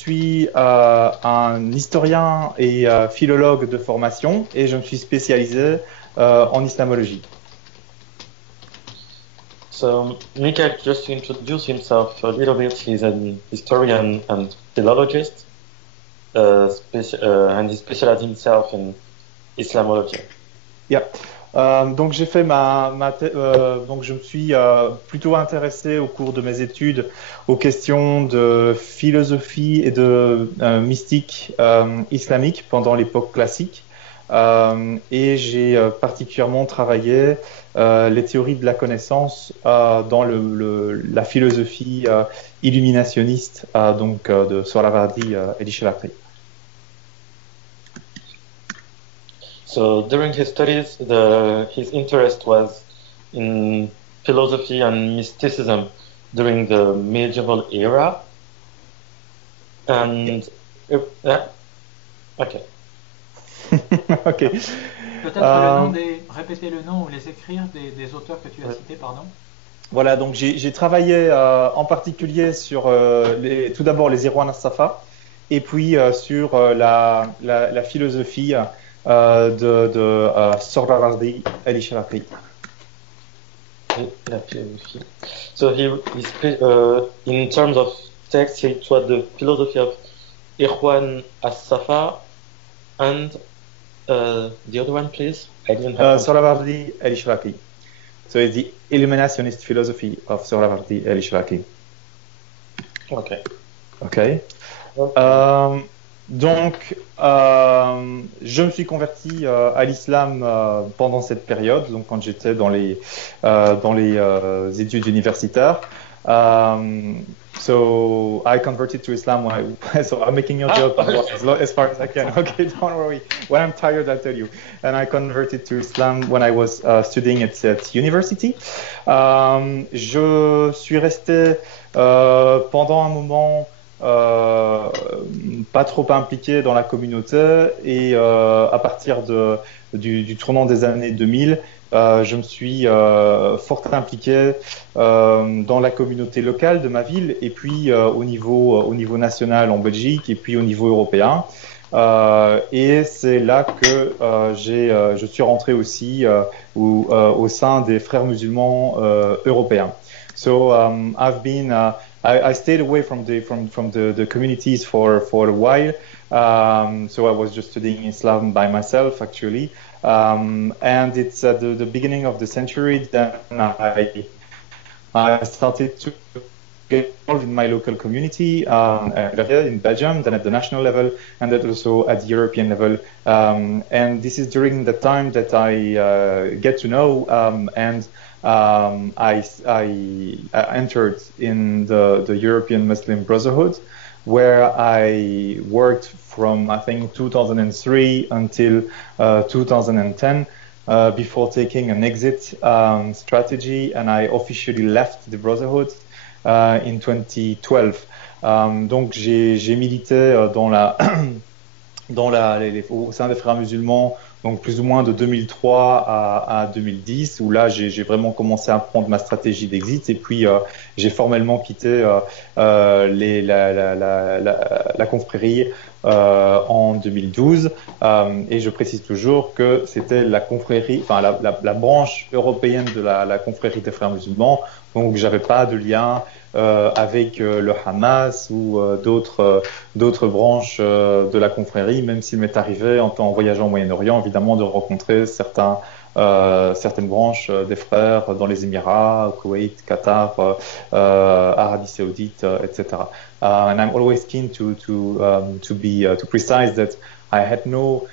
suis un historien et philologue de formation et je me suis spécialisé en islamologie. So Michael just introduced himself a little bit. He's an historian and philologist, and he specialized himself in Islamology. Yeah. Donc j'ai fait donc je me suis plutôt intéressé au cours de mes études aux questions de philosophie et de mystique islamique pendant l'époque classique. Et j'ai particulièrement travaillé les théories de la connaissance dans la philosophie illuminationniste de Sohrawardi et d'Ishrakli. So during his studies, his interest was in philosophy and mysticism during the medieval era. And okay. Ok. Peut-être répéter le nom ou les écrire des auteurs que tu as cités, pardon. Voilà, donc j'ai travaillé en particulier sur tout d'abord les Irwan as-Safa et puis sur la philosophie de Sohrawardi el-Ishraqi. La philosophie. So in terms of text, he taught the philosophy of Irwan as-Safa and the other one, please. I didn't have Sohrawardi el-Ishraqi. So it's the illuminationist philosophy of Sohrawardi el-Ishraqi. Okay. Okay. Donc, je me suis converti à l'islam pendant cette période, donc quand j'étais dans les études universitaires. So I converted to Islam so I'm making your job as far as I can. Okay, don't worry. When I'm tired, I'll tell you. And I converted to Islam when I was studying at university. Je suis resté pendant un moment pas trop impliqué dans la communauté et à partir du tournant des années 2000, je me suis fort impliqué dans la communauté locale de ma ville et puis au niveau national en Belgique et puis au niveau européen. Et c'est là que je suis rentré aussi au sein des frères musulmans européens. So I stayed away from the communities for a while. So I was just studying Islam by myself, actually. And it's at the beginning of the century that I started to get involved in my local community in Belgium, then at the national level, and then also at the European level. And this is during the time that I get to know and I entered in the European Muslim Brotherhood, where I worked from, I think, 2003 until 2010, before taking an exit strategy, and I officially left the Brotherhood in 2012. Donc j'ai milité au sein des frères musulmans, donc plus ou moins de 2003 à 2010, où là j'ai vraiment commencé à prendre ma stratégie d'exit, et puis j'ai formellement quitté la confrérie en 2012, et je précise toujours que c'était la confrérie, enfin la branche européenne de la confrérie des frères musulmans, donc j'avais pas de lien avec le Hamas ou d'autres branches de la confrérie, même s'il m'est arrivé en voyageant au Moyen-Orient, évidemment, de rencontrer certaines branches des frères dans les Émirats, Koweït, Qatar, Arabie Saoudite, etc. And I'm always keen to precise that I had no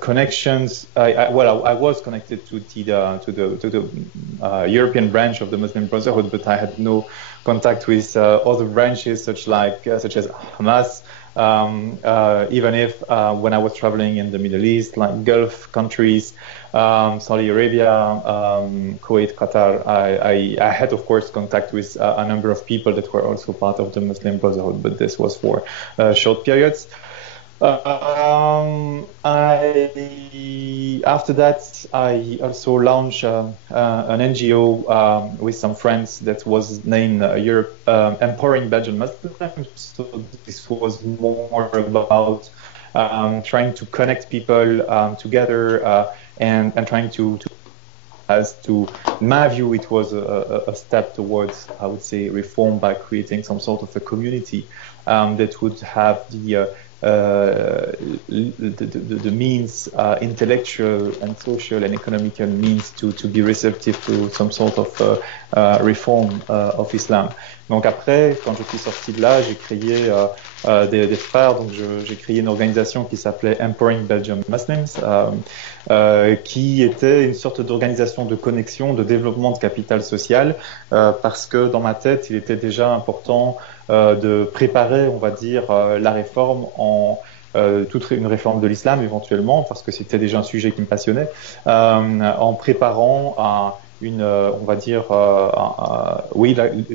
connections. I was connected to the European branch of the Muslim Brotherhood, but I had no contact with other branches such as Hamas. Even if when I was traveling in the Middle East, like Gulf countries, Saudi Arabia, Kuwait, Qatar, I had, of course, contact with a number of people that were also part of the Muslim Brotherhood, but this was for short periods. After that, I also launched an NGO with some friends that was named Europe Empowering Belgian Muslims. So this was more about trying to connect people together and trying to as to my view, it was a step towards, I would say, reform by creating some sort of a community that would have the means, intellectual and social and economical means to be receptive to some sort of reform of Islam. Donc après, quand je suis sorti de là, j'ai créé des frères, donc j'ai créé une organisation qui s'appelait Empowering Belgian Muslims, qui était une sorte d'organisation de connexion, de développement de capital social, parce que dans ma tête, il était déjà important de préparer, on va dire, la réforme toute une réforme de l'islam éventuellement, parce que c'était déjà un sujet qui me passionnait, en préparant on va dire,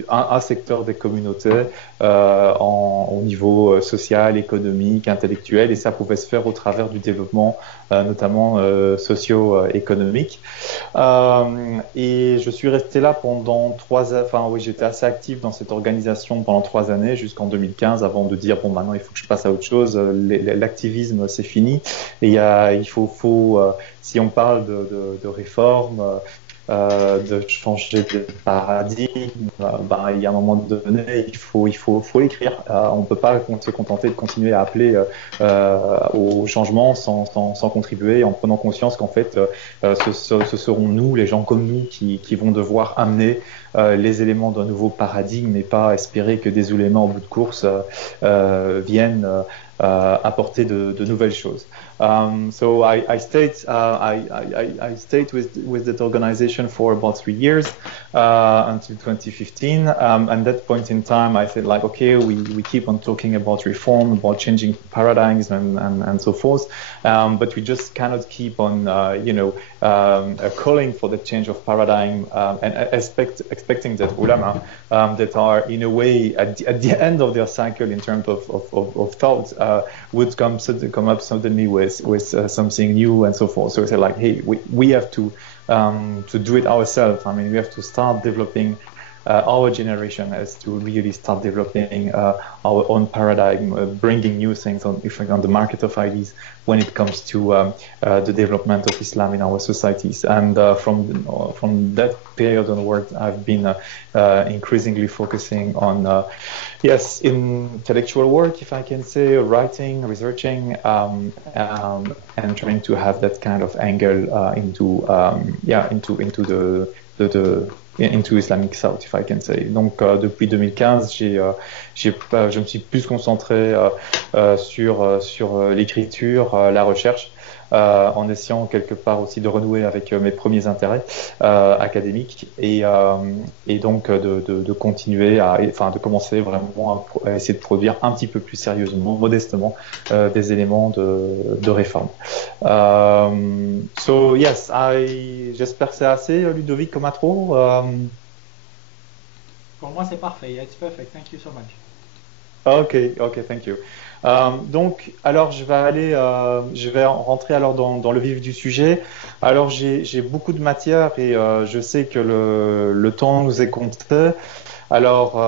un secteur des communautés au niveau social, économique, intellectuel, et ça pouvait se faire au travers du développement, notamment socio-économique. Et je suis resté là pendant 3 ans. Enfin, oui, j'étais assez actif dans cette organisation pendant 3 années, jusqu'en 2015, avant de dire bon, maintenant il faut que je passe à autre chose. L'activisme, c'est fini. Et il faut si on parle de réforme. De changer de paradigme, il y a un moment donné, il faut l'écrire. On ne peut pas se contenter de continuer à appeler au changement sans contribuer, en prenant conscience qu'en fait, ce seront nous, les gens comme nous, qui vont devoir amener les éléments d'un nouveau paradigme et pas espérer que des éléments au bout de course viennent apporter de nouvelles choses. So I stayed with that organization for about 3 years until 2015. At that point in time, I said like, okay, we keep on talking about reform, about changing paradigms and so forth, but we just cannot keep on, calling for the change of paradigm and expecting that ulama that are in a way at the end of their cycle in terms of thought would come up suddenly with something new and so forth. So we said like, hey, we have to do it ourselves. I mean, we have to start developing. Our generation has to really start developing our own paradigm, bringing new things on the market of ideas when it comes to the development of Islam in our societies. And from that period onward, I've been increasingly focusing on, intellectual work, if I can say, writing, researching, and trying to have that kind of angle into Islamic thought, if I can say. Donc depuis 2015, je me suis plus concentré sur l'écriture, la recherche, en essayant quelque part aussi de renouer avec mes premiers intérêts académiques et donc de continuer de commencer vraiment à essayer de produire un petit peu plus sérieusement, modestement, des éléments de réforme. So yes, j'espère que c'est assez, Ludovic, comme intro. Pour moi, c'est parfait. It's perfect. Thank you so much. Okay, thank you. Donc, alors je vais rentrer alors dans le vif du sujet. Alors j'ai beaucoup de matière et je sais que le temps nous est compté. Alors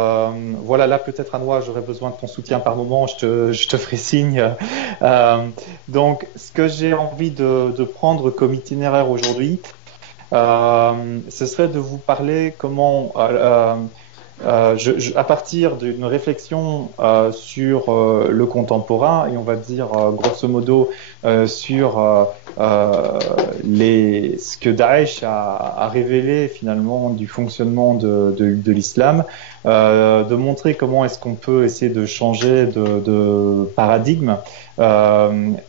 voilà, là peut-être Anouar, j'aurais besoin de ton soutien par moment, je te ferai signe. Donc, ce que j'ai envie de prendre comme itinéraire aujourd'hui, ce serait de vous parler comment à partir d'une réflexion sur le contemporain, et on va dire grosso modo sur ce que Daesh a révélé finalement du fonctionnement de l'islam, de montrer comment est-ce qu'on peut essayer de changer de paradigme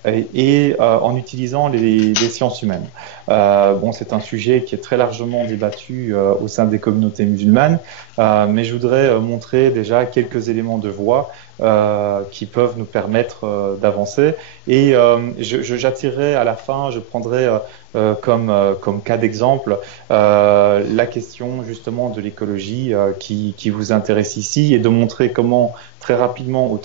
et en utilisant les sciences humaines. C'est un sujet qui est très largement débattu au sein des communautés musulmanes, mais je voudrais montrer déjà quelques éléments de voie qui peuvent nous permettre d'avancer. Et j'attirerai à la fin, je prendrai comme cas d'exemple la question justement de l'écologie qui vous intéresse ici, et de montrer comment très rapidement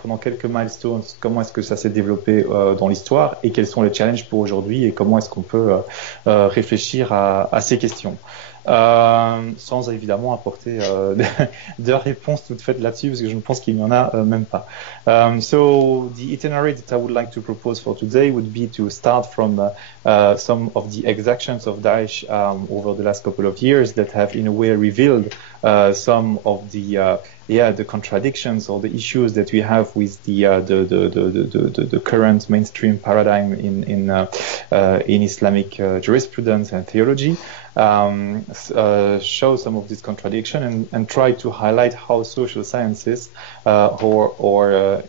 pendant quelques milestones, comment est-ce que ça s'est développé dans l'histoire et quels sont les challenges pour aujourd'hui et comment est-ce qu'on peut réfléchir à ces questions. Sans évidemment apporter de réponses toutes faites là-dessus parce que je ne pense qu'il n'y en a même pas. So the itinerary that I would like to propose for today would be to start from some of the exactions of Daesh over the last couple of years that have in a way revealed some of the contradictions or the issues that we have with the current mainstream paradigm in Islamic jurisprudence and theology. Show some of this contradiction and try to highlight how social sciences or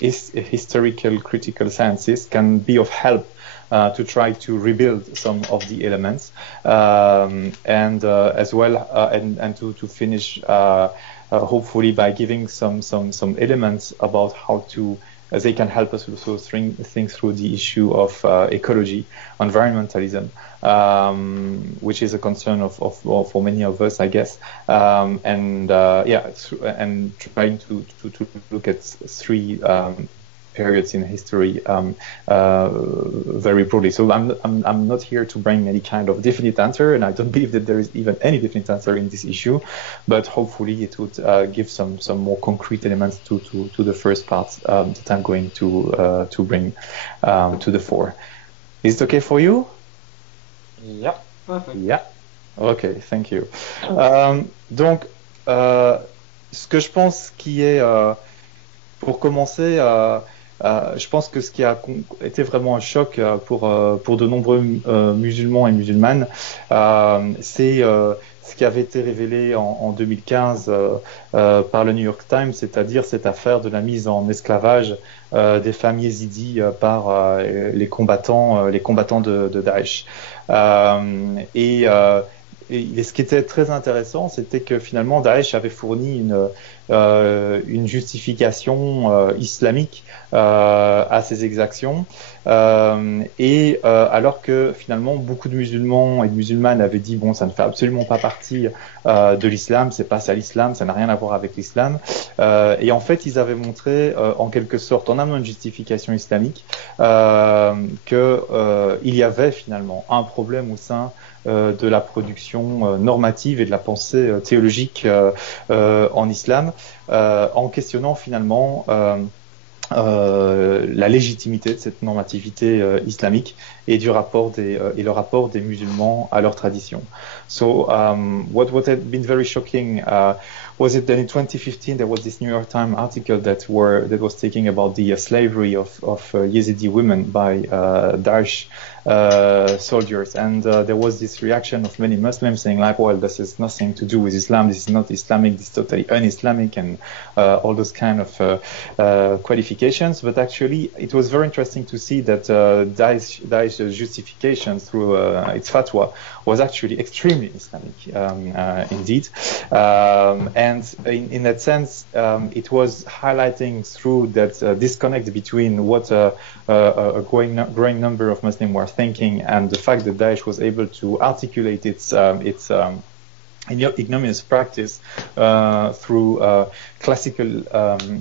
historical critical sciences can be of help to try to rebuild some of the elements and as well and to finish hopefully by giving some elements about how to they can help us also think through the issue of ecology, environmentalism, which is a concern for many of us, I guess, and trying to look at three periods in history very broadly. So I'm not here to bring any kind of definite answer, and I don't believe that there is even any definite answer in this issue, but hopefully it would give some more concrete elements to the first part that I'm going to bring to the fore. Is it okay for you? Yeah. Perfect. Yeah. Okay, thank you. Donc, ce que je pense qui est, pour commencer, je pense que ce qui a été vraiment un choc pour de nombreux musulmans et musulmanes, c'est ce qui avait été révélé en 2015 par le New York Times, c'est-à-dire cette affaire de la mise en esclavage des femmes yézidis par les combattants de Daesh. Et ce qui était très intéressant, c'était que finalement Daesh avait fourni une justification islamique à ces exactions, alors que finalement beaucoup de musulmans et de musulmanes avaient dit bon, ça ne fait absolument pas partie de l'islam, c'est pas ça l'islam, ça n'a rien à voir avec l'islam, et en fait ils avaient montré en quelque sorte en amenant une justification islamique que il y avait finalement un problème au sein de la production normative et de la pensée théologique en islam, en questionnant finalement la légitimité de cette normativité islamique et le rapport des musulmans à leur tradition. So what had been very shocking was it that in 2015 there was this New York Times article that was talking about the slavery of Yazidi women by Daesh soldiers, and there was this reaction of many Muslims saying like, well, this has nothing to do with Islam, this is not Islamic, this is totally un-Islamic, and all those kind of qualifications. But actually it was very interesting to see that Daesh's justification through its fatwa was actually extremely Islamic, indeed, and in that sense it was highlighting through that disconnect between what a growing number of Muslims were thinking and the fact that Daesh was able to articulate its ignominious practice through classical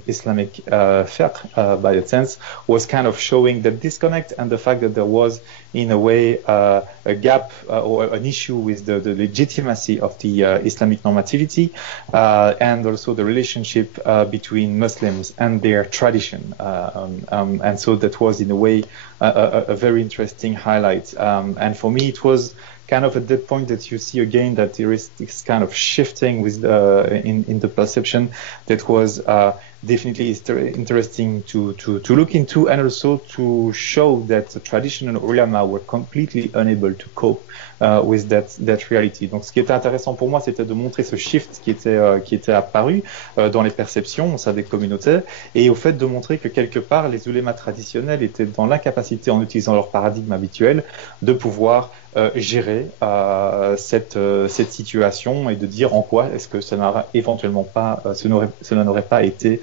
Islamic fiqh, by that sense, was kind of showing the disconnect and the fact that there was, in a way, a gap or an issue with the legitimacy of the Islamic normativity and also the relationship between Muslims and their tradition. And so that was, in a way, a very interesting highlight. And for me, it was kind of at that point that you see again that there is this kind of shifting with in the perception that was definitely interesting to look into, and also to show that the traditional ulama were completely unable to cope with that reality. Donc ce qui était intéressant pour moi, c'était de montrer ce shift qui était apparu dans les perceptions au sein des communautés, et au fait de montrer que quelque part les ulémas traditionnels étaient dans l'incapacité, en utilisant leur paradigme habituel, de pouvoir gérer cette situation et de dire en quoi est-ce que ça n'aurait éventuellement pas, cela n'aurait pas été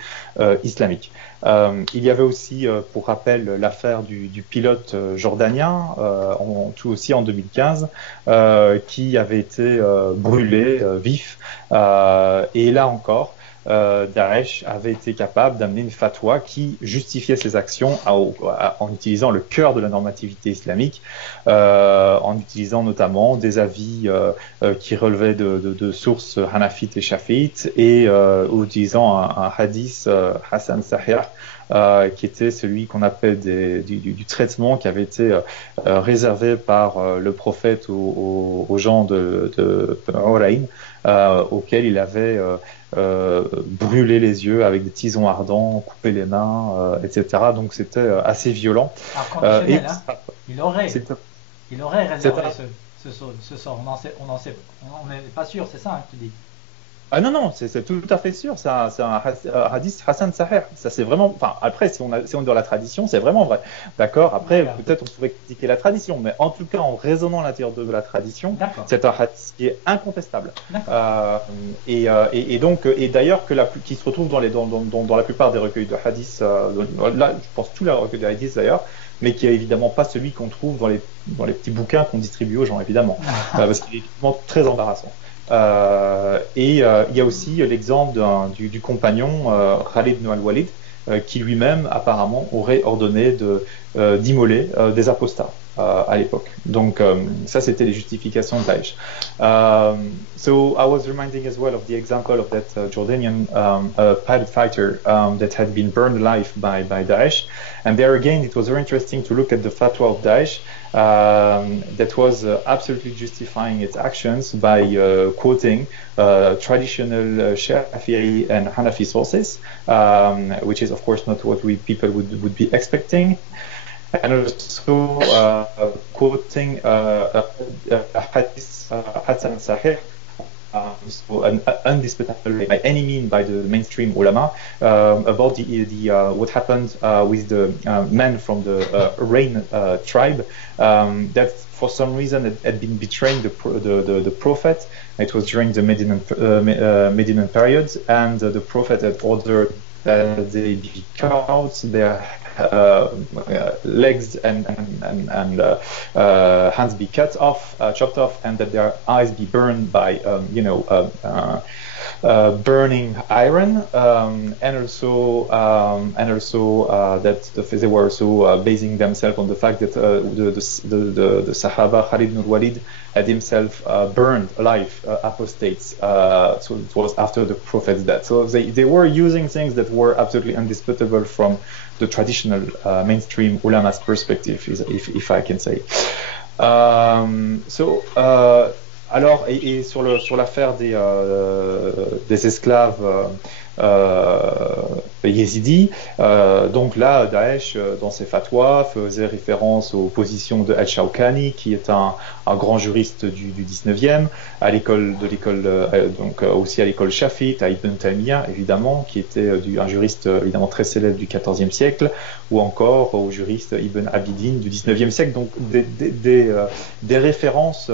islamique. Il y avait aussi, pour rappel, l'affaire du pilote jordanien, aussi en 2015, qui avait été brûlé vif. Et là encore, Daesh avait été capable d'amener une fatwa qui justifiait ses actions en utilisant le cœur de la normativité islamique, en utilisant notamment des avis qui relevaient de sources hanafites et shafiites, et utilisant un hadith Hassan Sahih, qui était celui qu'on appelle du traitement qui avait été réservé par le prophète aux gens de Hurayn, auquel il avait brûlé les yeux avec des tisons ardents, coupé les mains, etc. Donc c'était assez violent. Alors conditionnel, il aurait réservé ce sort. On n'est pas sûr, c'est ça que tu dis. Ah non, c'est tout à fait sûr. C'est un hadith Hassan Sahih. Ça c'est vraiment. Enfin, après, si on est dans la tradition, c'est vraiment vrai. D'accord. Après, peut-être on pourrait critiquer la tradition, mais en tout cas, en raisonnant à l'intérieur de la tradition, c'est un hadith qui est incontestable. Et donc, d'ailleurs, qui se retrouve dans la plupart des recueils de hadiths. Là, je pense tous les recueils de hadiths d'ailleurs, mais qui est évidemment pas celui qu'on trouve dans les petits bouquins qu'on distribue aux gens, évidemment, parce qu'il est évidemment très embarrassant. Il y a aussi l'exemple du compagnon Khalid ibn al-Walid, qui lui-même apparemment aurait ordonné d'immoler des apostats à l'époque. Donc ça c'était les justifications de Daesh. So I was reminding as well of the example of that Jordanian pilot fighter that had been burned alive by Daesh, and there again it was very interesting to look at the fatwa of Daesh. That was absolutely justifying its actions by quoting traditional Shafi'i and Hanafi sources, which is of course not what people would be expecting, and also quoting a hadith Hassan Sahih, so an undisputable by any mean by the mainstream ulama, about what happened with the men from the Rain tribe that for some reason had been betraying the prophet. It was during the Medinan period, and the prophet had ordered that they be cut out, their legs and hands be chopped off, and that their eyes be burned by burning iron, and also that they were also basing themselves on the fact that the Sahaba Khalid ibn Walid had himself burned alive apostates. So it was after the Prophet's death. So they were using things that were absolutely undisputable from the traditional mainstream ulama's perspective, if I can say. Alors, et sur l'affaire des esclaves yézidis, donc là, Daesh, dans ses fatwas, faisait référence aux positions de Al-Shawkani, qui est un grand juriste du 19e, donc aussi à l'école Shafi'ite, à Ibn Taymiyyah, évidemment, qui était un juriste évidemment très célèbre du 14e siècle, ou encore au juriste Ibn Abidin du 19e siècle, donc des références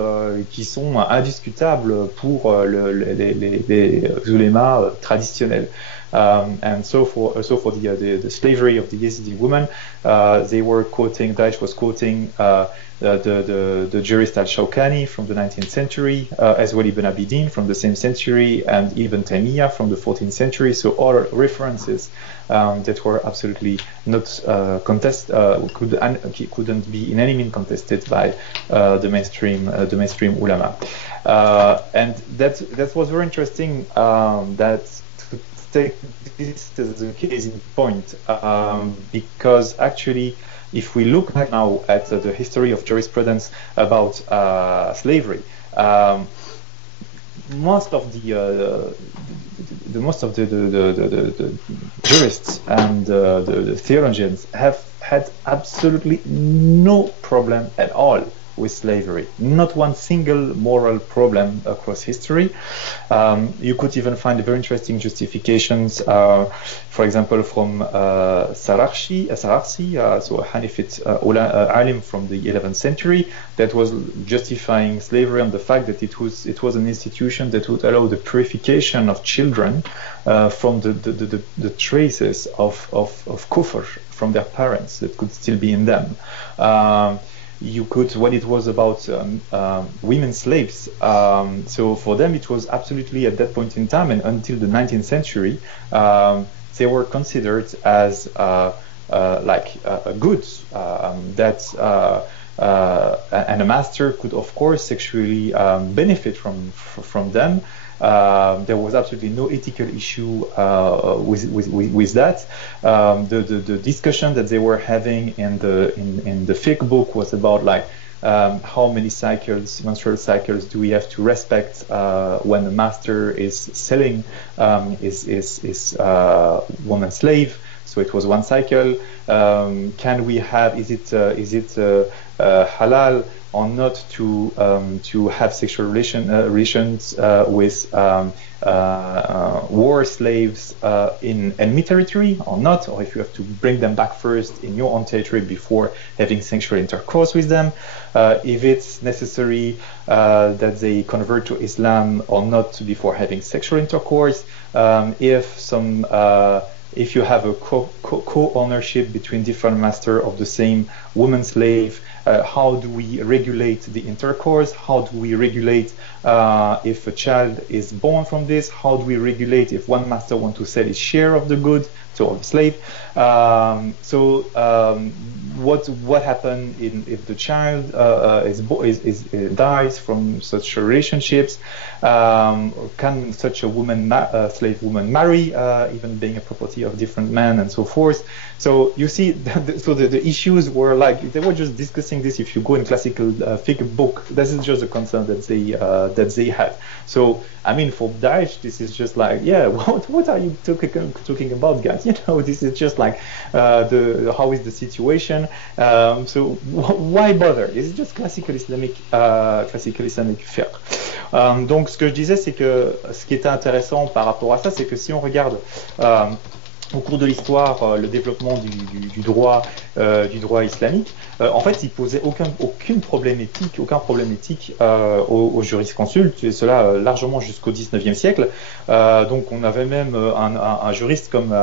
qui sont indiscutables pour les ulémas traditionnels. And so for the slavery of the Yazidi women, Daesh was quoting the jurist Al-Shawkani from the 19th century, as well Ibn Abidin from the same century, and Ibn Taymiyyah from the 14th century. So all references that were absolutely not couldn't be in any means contested by the mainstream ulama. And that was very interesting. That take this as a case in point, because actually, if we look now at the history of jurisprudence about slavery, most of the jurists and the theologians have had absolutely no problem at all with slavery. Not one single moral problem across history. You could even find very interesting justifications, for example, from Sararsi, so a Hanifite alim from the 11th century, that was justifying slavery on the fact that it was an institution that would allow the purification of children from the traces of kufr from their parents that could still be in them. you could, when it was about women slaves, so for them it was absolutely at that point in time and until the 19th century, they were considered as goods that and a master could of course sexually benefit from them. There was absolutely no ethical issue with that. The discussion that they were having in the fiqh book was about how many menstrual cycles do we have to respect when the master is selling his woman slave? So it was one cycle. Can we have? Is it halal or not to have sexual relations with war slaves in enemy territory or not? Or if you have to bring them back first in your own territory before having sexual intercourse with them? If it's necessary that they convert to Islam or not before having sexual intercourse? If you have a co-ownership between different masters of the same woman slave, how do we regulate the intercourse? How do we regulate if a child is born from this? How do we regulate if one master wants to sell his share of the good, so of the slave? What happens if the child dies from such relationships? Can such a slave woman marry, even being a property of different men and so forth? So you see, the issues were they were just discussing this. If you go in classical fiqh book, this is just a concern that they had. So I mean, for Daesh, this is just what are you talking about, guys? This is just how is the situation? So why bother? It's just classical Islamic fiqh. Donc ce que je disais, c'est que ce qui était intéressant par rapport à ça, c'est que si on regarde au cours de l'histoire le développement du droit islamique, en fait, il posait aucun problème éthique aux jurisconsultes, et cela largement jusqu'au 19e siècle. Donc on avait même un juriste comme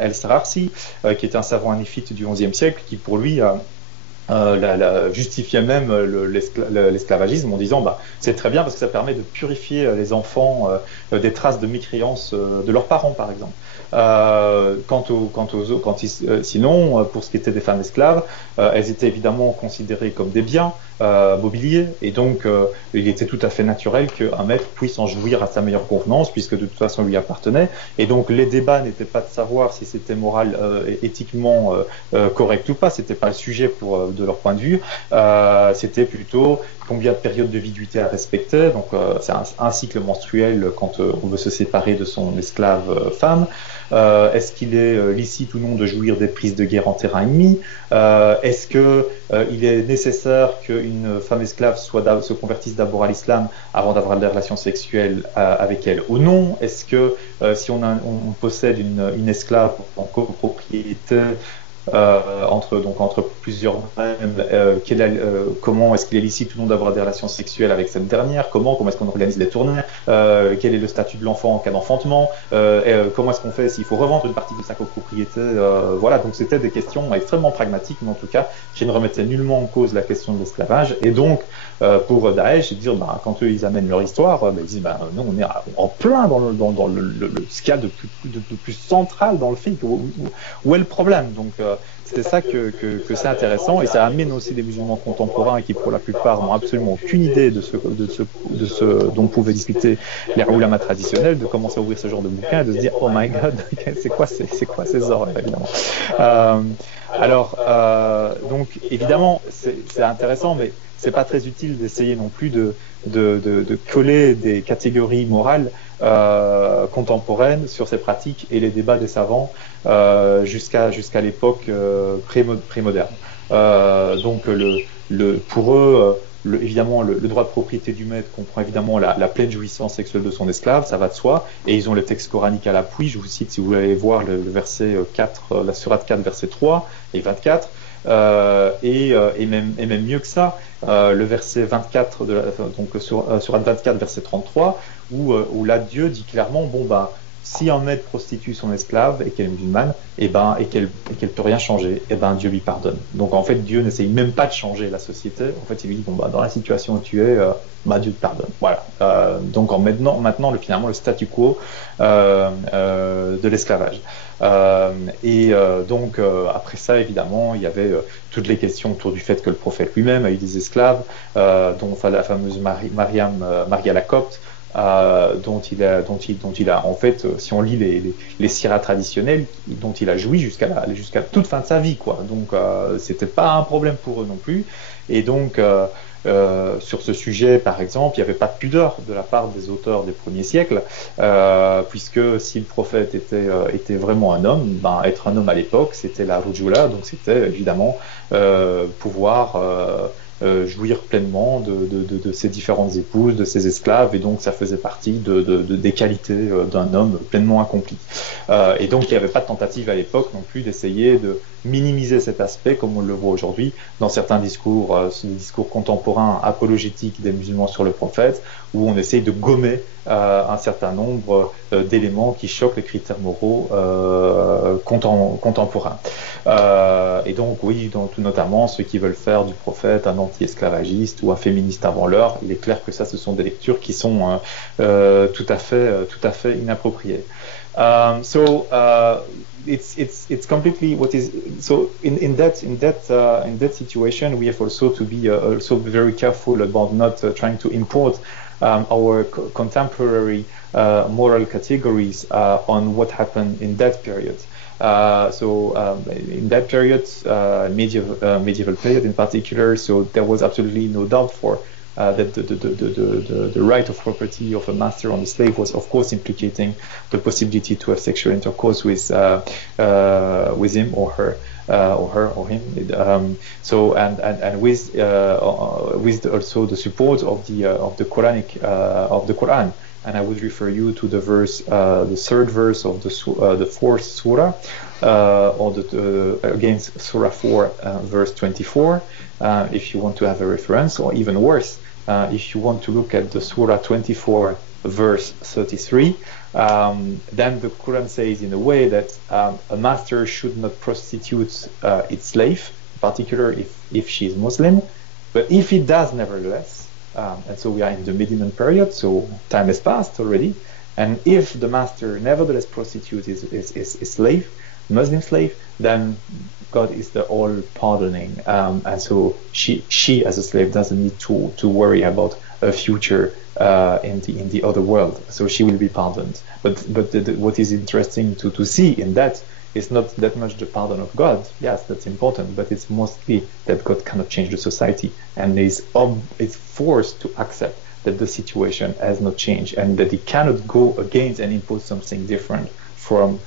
El-Sararsi, qui était un savant hanéfite du 11e siècle, qui pour lui justifiait même l'esclavagisme en disant c'est très bien parce que ça permet de purifier les enfants des traces de mécréance de leurs parents, par exemple. Sinon, pour ce qui était des femmes esclaves, elles étaient évidemment considérées comme des biens mobiliers, et donc il était tout à fait naturel qu'un maître puisse en jouir à sa meilleure convenance, puisque de toute façon lui appartenait. Et donc les débats n'étaient pas de savoir si c'était moral, éthiquement correct ou pas. C'était pas le sujet de leur point de vue. C'était plutôt combien de périodes de viduité à respecter. Donc c'est un cycle menstruel quand on veut se séparer de son esclave femme. Est-ce qu'il est licite ou non de jouir des prises de guerre en terrain ennemi? Est-ce que il est nécessaire qu'une femme esclave se convertisse d'abord à l'islam avant d'avoir des relations sexuelles avec elle ou non? Est-ce que si on possède une esclave en copropriété entre plusieurs mêmes, comment est-ce qu'il est licite ou non d'avoir des relations sexuelles avec cette dernière? Comment est-ce qu'on organise les tournées? Quel est le statut de l'enfant en cas d'enfantement? Comment est-ce qu'on fait s'il faut revendre une partie de sa copropriété? Voilà, donc c'était des questions extrêmement pragmatiques, mais en tout cas qui ne remettaient nullement en cause la question de l'esclavage. Et donc pour Daesh, dire quand eux ils amènent leur histoire, ils disent nous on est en plein dans ce qu'il y a de plus central dans le film. Où est le problème? Donc c'est ça que c'est intéressant, et ça amène aussi des musulmans contemporains qui pour la plupart n'ont absolument aucune idée de ce dont pouvaient discuter les ulama traditionnels, de commencer à ouvrir ce genre de bouquin et de se dire oh my god, c'est quoi ces ordres, évidemment. Donc évidemment c'est intéressant, mais c'est pas très utile d'essayer non plus de coller des catégories morales contemporaines sur ces pratiques et les débats des savants jusqu'à l'époque pré-moderne. Donc pour eux, évidemment le droit de propriété du maître comprend évidemment la pleine jouissance sexuelle de son esclave, ça va de soi, et ils ont le texte coranique à l'appui. Je vous cite, si vous voulez voir le verset 4, la sourate 4 verset 3 et 24. Et même mieux que ça, le verset 24 sourate 24 verset 33, où là Dieu dit clairement si un maître prostitue son esclave et qu'elle est musulmane, et qu'elle peut rien changer, Dieu lui pardonne. Donc en fait, Dieu n'essaye même pas de changer la société. En fait, il lui dit dans la situation où tu es, Dieu te pardonne. Voilà. Donc maintenant, finalement, le statu quo de l'esclavage. Donc après ça, évidemment, il y avait toutes les questions autour du fait que le prophète lui-même a eu des esclaves, dont la fameuse Maria la Copte, dont il a en fait, si on lit les siras traditionnels, dont il a joui jusqu'à toute fin de sa vie, quoi. Donc c'était pas un problème pour eux non plus. Et donc sur ce sujet, par exemple, il n'y avait pas de pudeur de la part des auteurs des premiers siècles, puisque si le prophète était vraiment un homme, être un homme à l'époque, c'était la rujula, donc c'était évidemment pouvoir jouir pleinement de ses différentes épouses, de ses esclaves, et donc ça faisait partie des qualités d'un homme pleinement accompli. Et donc il n'y avait pas de tentative à l'époque non plus d'essayer de minimiser cet aspect, comme on le voit aujourd'hui dans certains discours contemporains apologétiques des musulmans sur le prophète, où on essaye de gommer un certain nombre d'éléments qui choquent les critères moraux contemporains. Et donc oui, notamment ceux qui veulent faire du prophète un anti-esclavagiste ou un féministe avant l'heure, il est clair que ça, ce sont des lectures qui sont tout à fait inappropriées. It's completely what is so in that situation we have also to be also very careful about not trying to import our contemporary moral categories on what happened in that period. In that period, medieval period in particular, so there was absolutely no doubt for that the right of property of a master on a slave was, of course, implicating the possibility to have sexual intercourse with him or her. Or him, and with also the support of the Quranic of the Quran. And I would refer you to the verse, the third verse of the fourth surah, against Surah 4, verse 24, if you want to have a reference, or even worse, if you want to look at the Surah 24, verse 33, then the Quran says in a way that a master should not prostitute its slave, in particular if she is Muslim, but if he does nevertheless, and so we are in the Median period, so time has passed already, and if the master nevertheless prostitutes his slave, Muslim slave, then God is the all pardoning, and so she as a slave doesn't need to worry about a future in the other world, so she will be pardoned. But what is interesting to see in that is not that much the pardon of God. Yes, that's important, but it's mostly that God cannot change the society, and is forced to accept that the situation has not changed, and that he cannot go against and impose something different from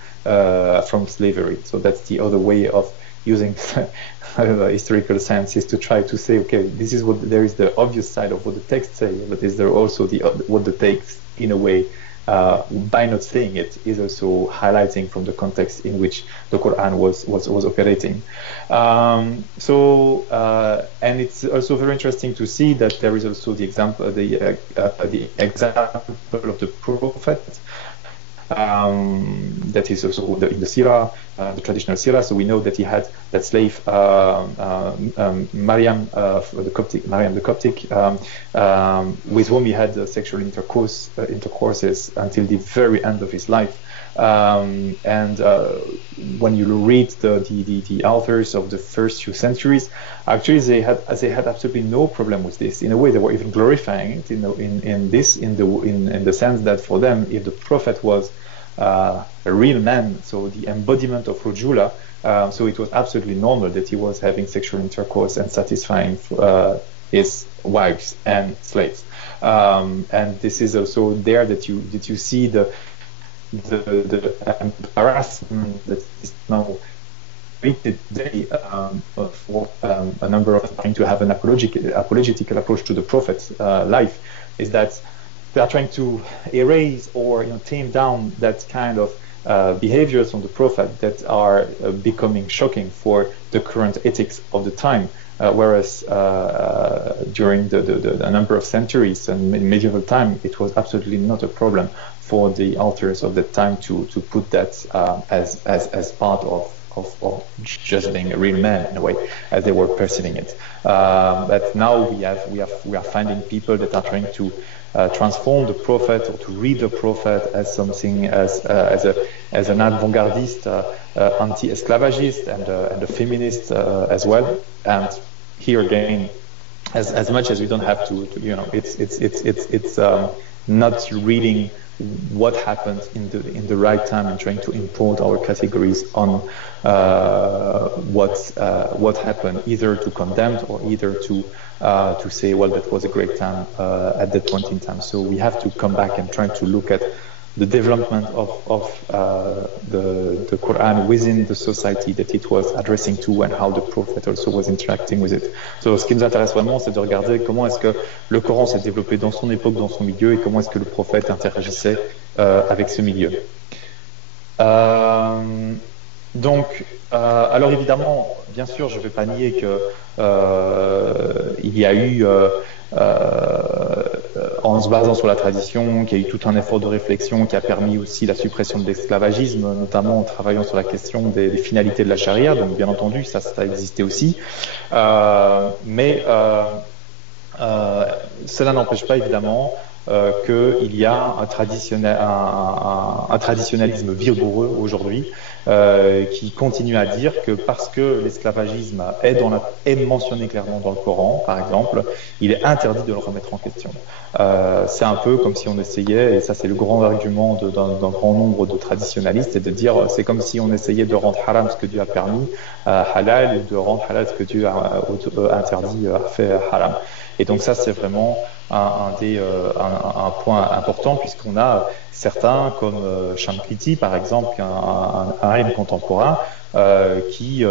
slavery. So that's the other way of using historical sciences to try to say, okay, this is what there is, the obvious side of what the text say, but is there also what the text, in a way, by not saying it, is also highlighting from the context in which the Quran was operating. And it's also very interesting to see that there is also the example of the Prophet. That is also in the Sirah, the traditional Sirah. So we know that he had that slave, Maryam the Coptic, with whom he had sexual intercourses until the very end of his life. And when you read the authors of the first few centuries, actually they had absolutely no problem with this. In a way, they were even glorifying it in the sense that for them, if the prophet was a real man, so the embodiment of Rujula, so it was absolutely normal that he was having sexual intercourse and satisfying his wives and slaves. And this is also there that you see the embarrassment that is now repeated today for a number of trying to have an apologetical approach to the Prophet's life, is that they are trying to erase or tame down that kind of behaviors from the Prophet that are becoming shocking for the current ethics of the time. whereas during the number of centuries and medieval time, it was absolutely not a problem for the authors of that time to put that as part of just being a real man in a way, as they were perceiving it. But now we are finding people that are trying to transform the prophet or to read the prophet as something as an avant-gardist, anti-esclavagist and a feminist as well. And here again, as much as we don't have to it's not reading what happened in the right time and trying to import our categories on what happened, either to condemn or either to say, well, that was a great time at that point in time. So we have to come back and try to look at the development of the Quran within the society that it was addressing to and how the Prophet also was interacting with it. So, ce qui nous intéresse vraiment, c'est de regarder comment est-ce que le Coran s'est développé dans son époque, dans son milieu, et comment est-ce que le Prophète interagissait avec ce milieu. Alors évidemment, bien sûr, je ne vais pas nier que il y a eu en se basant sur la tradition, qu'il y a eu tout un effort de réflexion qui a permis aussi la suppression de l'esclavagisme, notamment en travaillant sur la question des finalités de la charia. Donc bien entendu, ça a existé aussi. Mais cela n'empêche pas évidemment qu'il y a un traditionnalisme vigoureux aujourd'hui qui continue à dire que parce que l'esclavagisme est mentionné clairement dans le Coran, par exemple, il est interdit de le remettre en question. C'est un peu comme si on essayait, et ça c'est le grand argument d'un grand nombre de traditionnalistes, et de dire c'est comme si on essayait de rendre haram ce que Dieu a permis halal, ou de rendre halal ce que Dieu a interdit a fait haram. Et donc ça c'est vraiment un point important, puisqu'on a certains comme Shankiti par exemple, un alim contemporain qui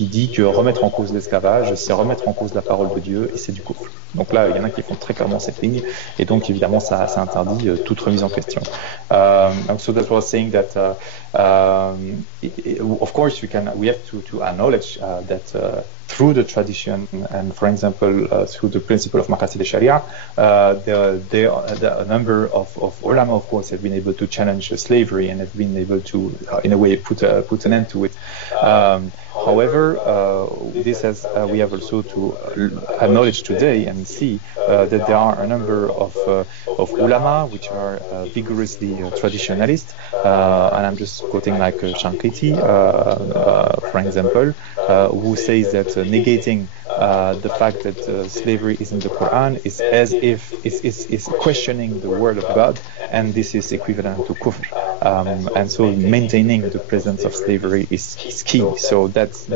dit que remettre en cause l'esclavage, c'est remettre en cause la parole de Dieu et c'est du kufr. Donc là, il y en a qui font très clairement cette ligne, et donc évidemment ça interdit toute remise en question. So that was saying that of course we have to acknowledge that through the tradition and, for example, through the principle of Maqasid al-Sharia, a number of ulama, of course, have been able to challenge slavery and have been able to, in a way, put an end to it. However, this has we have also to acknowledge today and see that there are a number of ulama which are vigorously traditionalist, and I'm just quoting like Shankiti, for example, who says that negating the fact that slavery is in the Quran is as if is questioning the word of God, and this is equivalent to kufr. And so maintaining the presence of slavery is key. So that's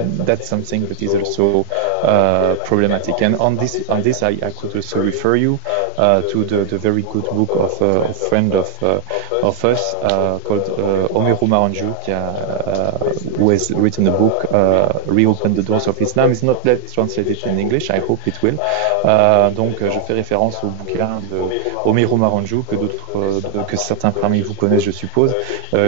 something that is also problematic. And on this I could also refer you to the very good book of a friend of us called Omeru Maranju, who has written a book, Reopen the Doors of Islam. It's not yet translated in English, I hope it will. Donc je fais référence au bouquin de Omeru Maranju que certains parmi vous connaissent, je suppose,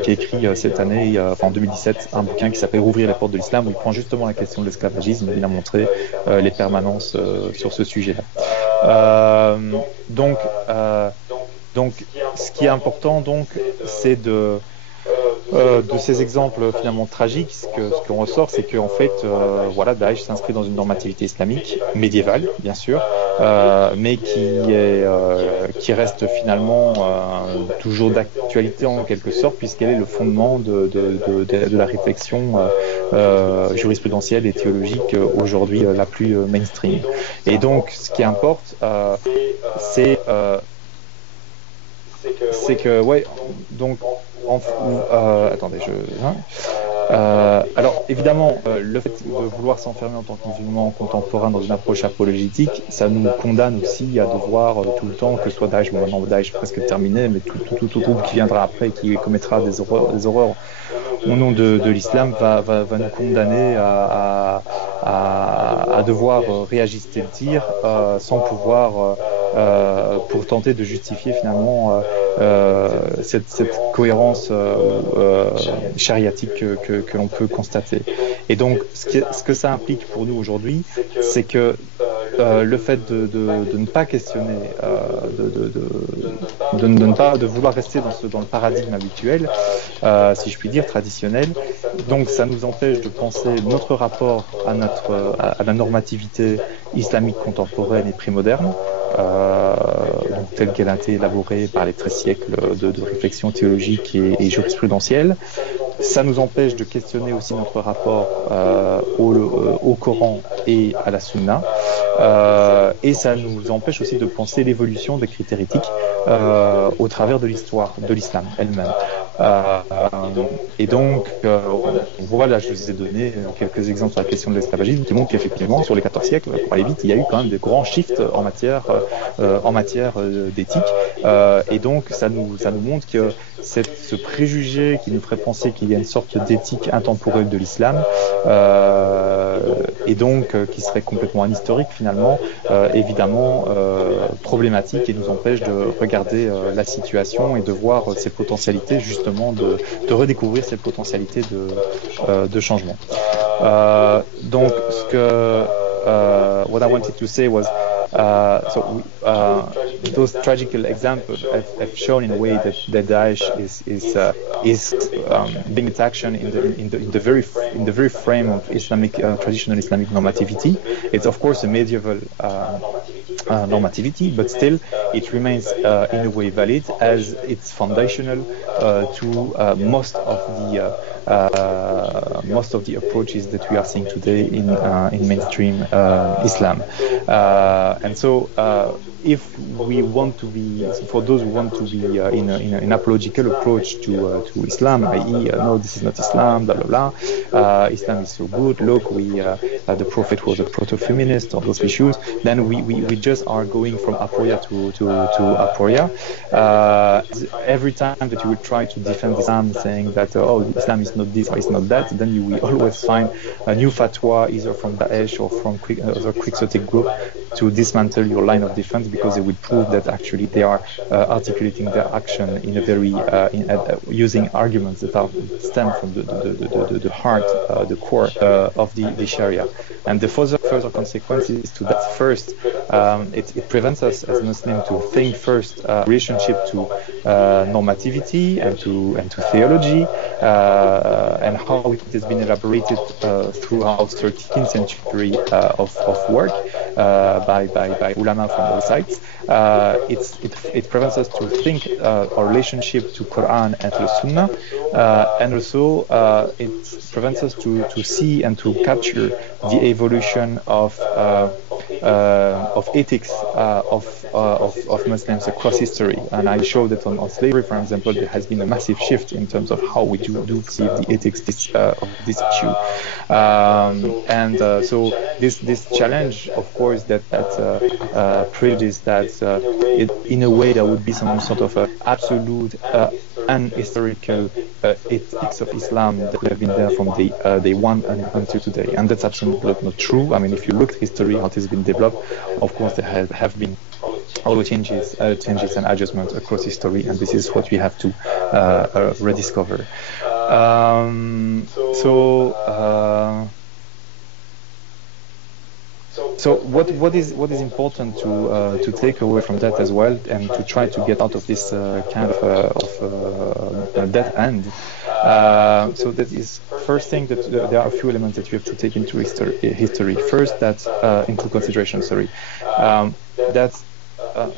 qui a écrit cette année, en 2017, un bouquin qui s'appelle Rouvrir les portes de l'islam, où il prend justement la question de l'esclavagisme et il a montré les permanences sur ce sujet-là. Donc, ce qui est important, donc, c'est de ces exemples finalement tragiques, ce qu'on ressort, c'est qu'en fait, voilà, Daesh s'inscrit dans une normativité islamique médiévale, bien sûr, mais qui reste finalement toujours d'actualité en quelque sorte, puisqu'elle est le fondement de la réflexion jurisprudentielle et théologique aujourd'hui la plus mainstream. Et donc, ce qui importe, c'est que, ouais, donc, attendez, alors évidemment, le fait de vouloir s'enfermer en tant que musulman contemporain dans une approche apologétique, ça nous condamne aussi à devoir tout le temps, que ce soit Daesh, bon maintenant Daesh presque terminé, mais tout groupe qui viendra après, qui commettra des horreurs au nom de l'islam, va nous condamner à devoir réajuster le tir sans pouvoir pour tenter de justifier finalement cette cohérence chariatique que l'on peut constater. Et donc, ce que ça implique pour nous aujourd'hui, c'est que le fait de ne pas questionner, de vouloir rester dans le paradigme habituel, si je puis dire, traditionnel, donc ça nous empêche de penser notre rapport à la normativité islamique contemporaine et prémoderne, donc telle qu'elle a été élaborée par les 13 siècles de réflexion théologique et jurisprudentielle. Ça nous empêche de questionner aussi notre rapport au Coran et à la Sunna. Et ça nous empêche aussi de penser l'évolution des critères éthiques au travers de l'histoire de l'islam elle-même. Et donc, voilà, je vous ai donné quelques exemples sur la question de l'esclavagisme qui montrent qu'effectivement, sur les 14 siècles, pour aller vite, il y a eu quand même des grands shifts en matière d'éthique. Et donc, ça nous montre que ce préjugé qui nous ferait penser qu'il y a une sorte d'éthique intemporelle de l'islam, et donc qui serait complètement anhistorique finalement, évidemment problématique et nous empêche de regarder la situation et de voir ses potentialités, justement de redécouvrir ses potentialités de changement. Donc what I wanted to say was those tragical examples have shown in a way that Daesh is being its action in the very frame of Islamic traditional Islamic normativity. It's of course a medieval normativity, but still it remains in a way valid as it's foundational to most of the approaches that we are seeing today in mainstream Islam. And so if we want to be, for those who want to be in an apological approach to Islam, i.e., no, this is not Islam, blah blah blah. Islam is so good. Look, the Prophet was a proto-feminist. All those issues. Then we just are going from aporia to aporia. Every time that you will try to defend Islam, saying that Islam is not this or it's not that, then you will always find a new fatwa either from Daesh or from other quixotic group to dismantle your line of defense, because they would prove that actually they are articulating their action in a very using arguments that stem from the heart, the core of the Sharia. And the further consequences to that, first, it prevents us as Muslims to think first relationship to normativity and to theology, and how it has been elaborated throughout 13th century of work by ulama from all sides. It prevents us to think our relationship to Quran and to Sunnah, and also it prevents us to see and to capture the evolution of ethics of Muslims across history. And I showed that on slavery, for example, there has been a massive shift in terms of how we do perceive the ethics of this issue. So this challenge, of course, that prejudice that in a way there would be some sort of absolute unhistorical ethics of Islam that have been there from day one until today, and that's absolutely not true. I mean, if you look at history, how it has been developed, of course there have been always changes and adjustments across history, and this is what we have to rediscover. So what is important to take away from that as well, and to try to get out of this kind of dead end. So that is first thing, that there are a few elements that you have to take into history. First, that's into consideration. That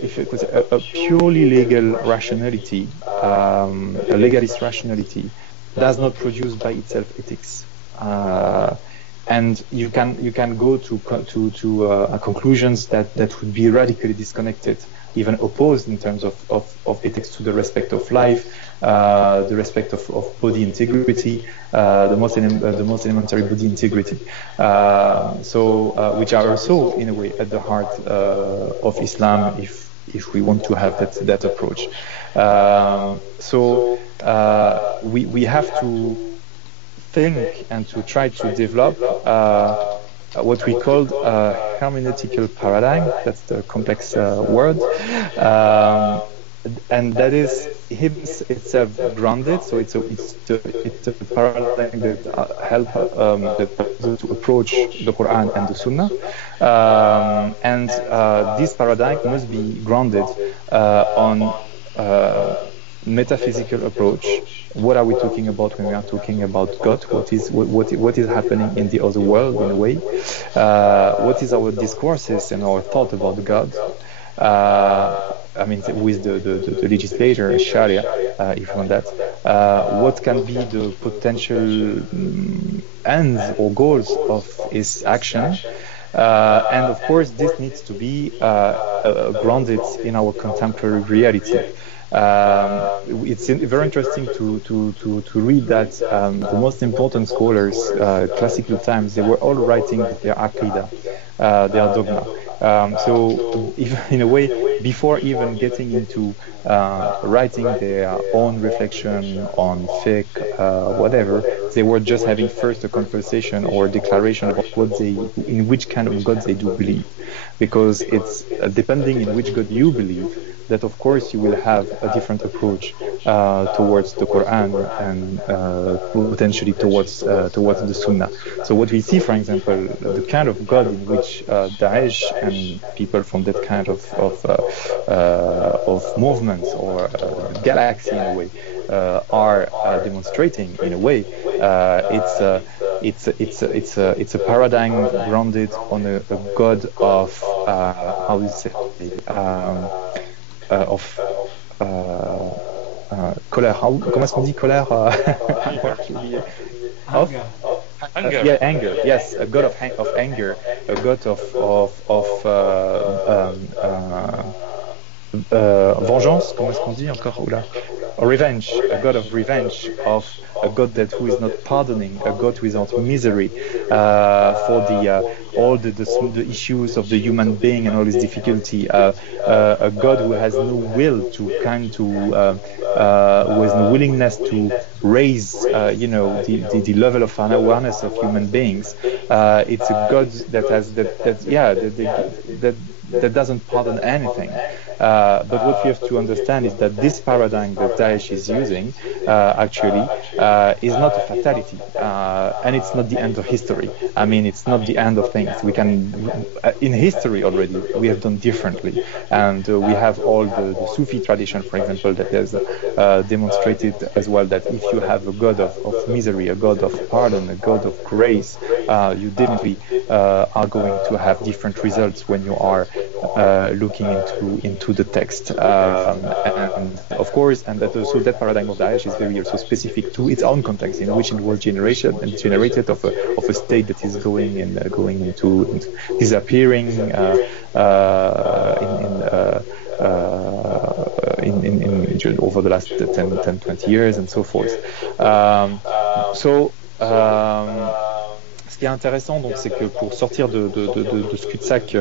if it was a purely legal rationality, a legalist rationality, does not produce by itself ethics. And you can go to conclusions that would be radically disconnected, even opposed in terms of ethics to the respect of life, the respect of body integrity, the most elementary body integrity. Which are also in a way at the heart of Islam, if we want to have that approach. We have to think and to try to develop what we call hermeneutical paradigm. That's the complex word. and that is itself grounded. So it's a paradigm that help to approach the Quran and the Sunnah, and this paradigm must be grounded on metaphysical approach. What are we talking about when we are talking about God? What is happening in the other world in a way? What is our discourses and our thought about God? I mean, with the legislator, Sharia, if you want that, what can be the potential ends or goals of his action? And of course, this needs to be grounded in our contemporary reality. It's very interesting to read that the most important scholars, classical times, they were all writing their aqidah, their dogma. So in a way, before even getting into writing their own reflection on fiqh, whatever, they were just having first a conversation or a declaration about in which kind of God they do believe. Because it's depending in which God you believe, that of course you will have a different approach towards the Quran and potentially towards the Sunnah. So what we see, for example, the kind of God in which Daesh and people from that kind of movements or galaxy in a way are demonstrating in a way, it's a paradigm grounded on a God of how do you say colère. Comment est-ce qu'on dit colère? Anger. Yeah, anger. Yes, a god of anger, a god of vengeance. Comment est-ce qu'on dit encore? Oula. Revenge, a god of revenge, of a god who is not pardoning, a god without misery for all the issues of the human being and all his difficulty, a god who has no will to who has no willingness to raise the level of awareness of human beings. It's a god that doesn't pardon anything. But what we have to understand is that this paradigm that Daesh is using actually is not a fatality, and it's not the end of history. I mean, it's not the end of things. We can, in history already, we have done differently, and we have all the Sufi tradition, for example, that has demonstrated as well that if you have a god of misery, a god of pardon, a god of grace, you definitely are going to have different results when you are looking into the text, and of course, and that also that paradigm of Daesh is very also specific to its own context, in which it was generated of a state that is going into disappearing over the last 10, 20 years and so forth. Ce qui est intéressant, donc, c'est que pour sortir de ce cul-de-sac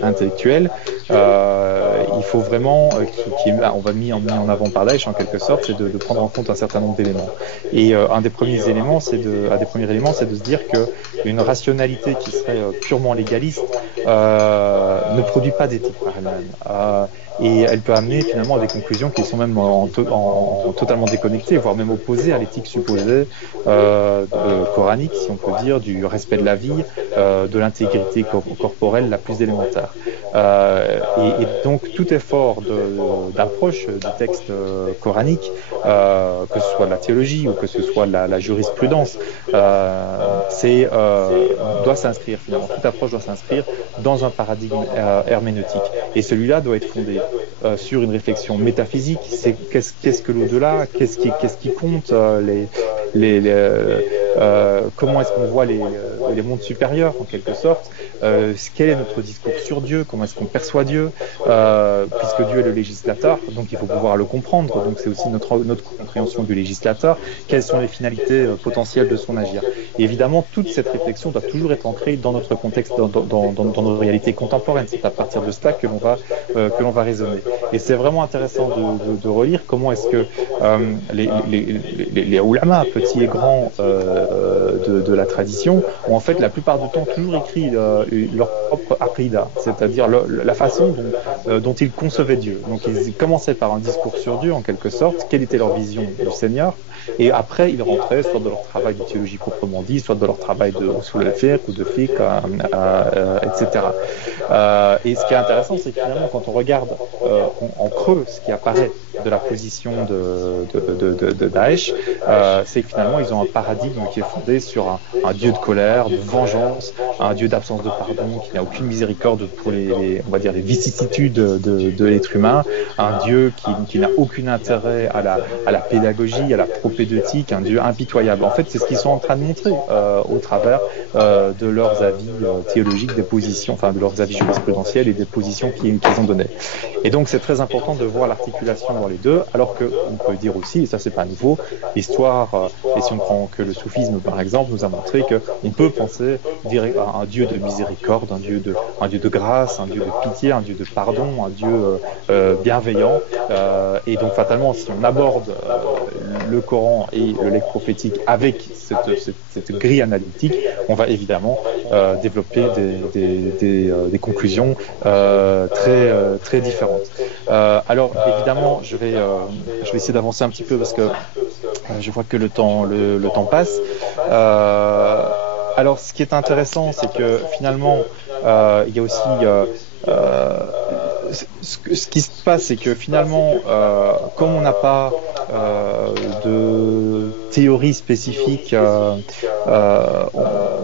intellectuel, il faut vraiment, on va mis en avant par Daesh en quelque sorte, c'est de prendre en compte un certain nombre d'éléments. Et un des premiers éléments, c'est de se dire que une rationalité qui serait purement légaliste ne produit pas d'éthique par elle-même. Et elle peut amener finalement à des conclusions qui sont même totalement déconnectées, voire même opposées à l'éthique supposée coranique, si on peut dire, du respect de la vie, de l'intégrité corporelle la plus élémentaire. Et donc tout effort d'approche du texte coranique, que ce soit la théologie ou que ce soit la jurisprudence, doit s'inscrire finalement. Toute approche doit s'inscrire dans un paradigme herméneutique. Et celui-là doit être fondé sur une réflexion métaphysique. C'est qu'est-ce que l'au-delà, qu'est-ce qui compte, comment est-ce qu'on voit les mondes supérieurs en quelque sorte, quel est notre discours sur Dieu, comment est-ce qu'on perçoit Dieu, puisque Dieu est le législateur, donc il faut pouvoir le comprendre, donc c'est aussi notre compréhension du législateur, quelles sont les finalités potentielles de son agir. évidemment, toute cette réflexion doit toujours être ancrée dans notre contexte, dans nos réalités contemporaines. C'est à partir de cela que l'on va raisonner. Et c'est vraiment intéressant de relire comment est-ce que les ulama, petits et grands de la tradition, ont en fait la plupart du temps toujours écrit leur propre aqida, c'est-à-dire la façon dont ils concevaient Dieu. Donc ils commençaient par un discours sur Dieu en quelque sorte, quelle était leur vision du Seigneur, et après ils rentraient soit de leur travail de théologie proprement dit, soit de leur travail de usul al-fiqh ou de fiqh, etc. Et ce qui est intéressant, c'est que finalement quand on regarde en creux ce qui apparaît de la position de Daesh, c'est que finalement ils ont un paradigme qui est fondé sur un Dieu de colère, de vengeance, un Dieu d'absence de pardon, qui n'a aucune miséricorde pour on va dire les vicissitudes de l'être humain, un Dieu qui n'a aucun intérêt à la pédagogie, à la propédeutique, un Dieu impitoyable. En fait, c'est ce qu'ils sont en train de montrer au travers de leurs avis théologiques, des positions, enfin de leurs avis jurisprudentiels et des positions qu'ils ont données. Et donc c'est très important de voir l'articulation dans les deux, alors qu'on peut dire aussi, et ça c'est pas nouveau, l'histoire, et si on prend que le soufisme par exemple, nous a montré qu'on peut penser à un Dieu de miséricorde, un Dieu de grâce, un Dieu de pitié, un Dieu de pardon, un Dieu bienveillant, et donc fatalement si on aborde le Coran et le legs prophétique avec cette grille analytique, on va évidemment développer des conclusions très différentes. Alors évidemment, je vais essayer d'avancer un petit peu parce que je vois que le temps passe. Alors, ce qui est intéressant, c'est que finalement, il y a aussi ce qui se passe, c'est que finalement, comme on n'a pas de théorie spécifique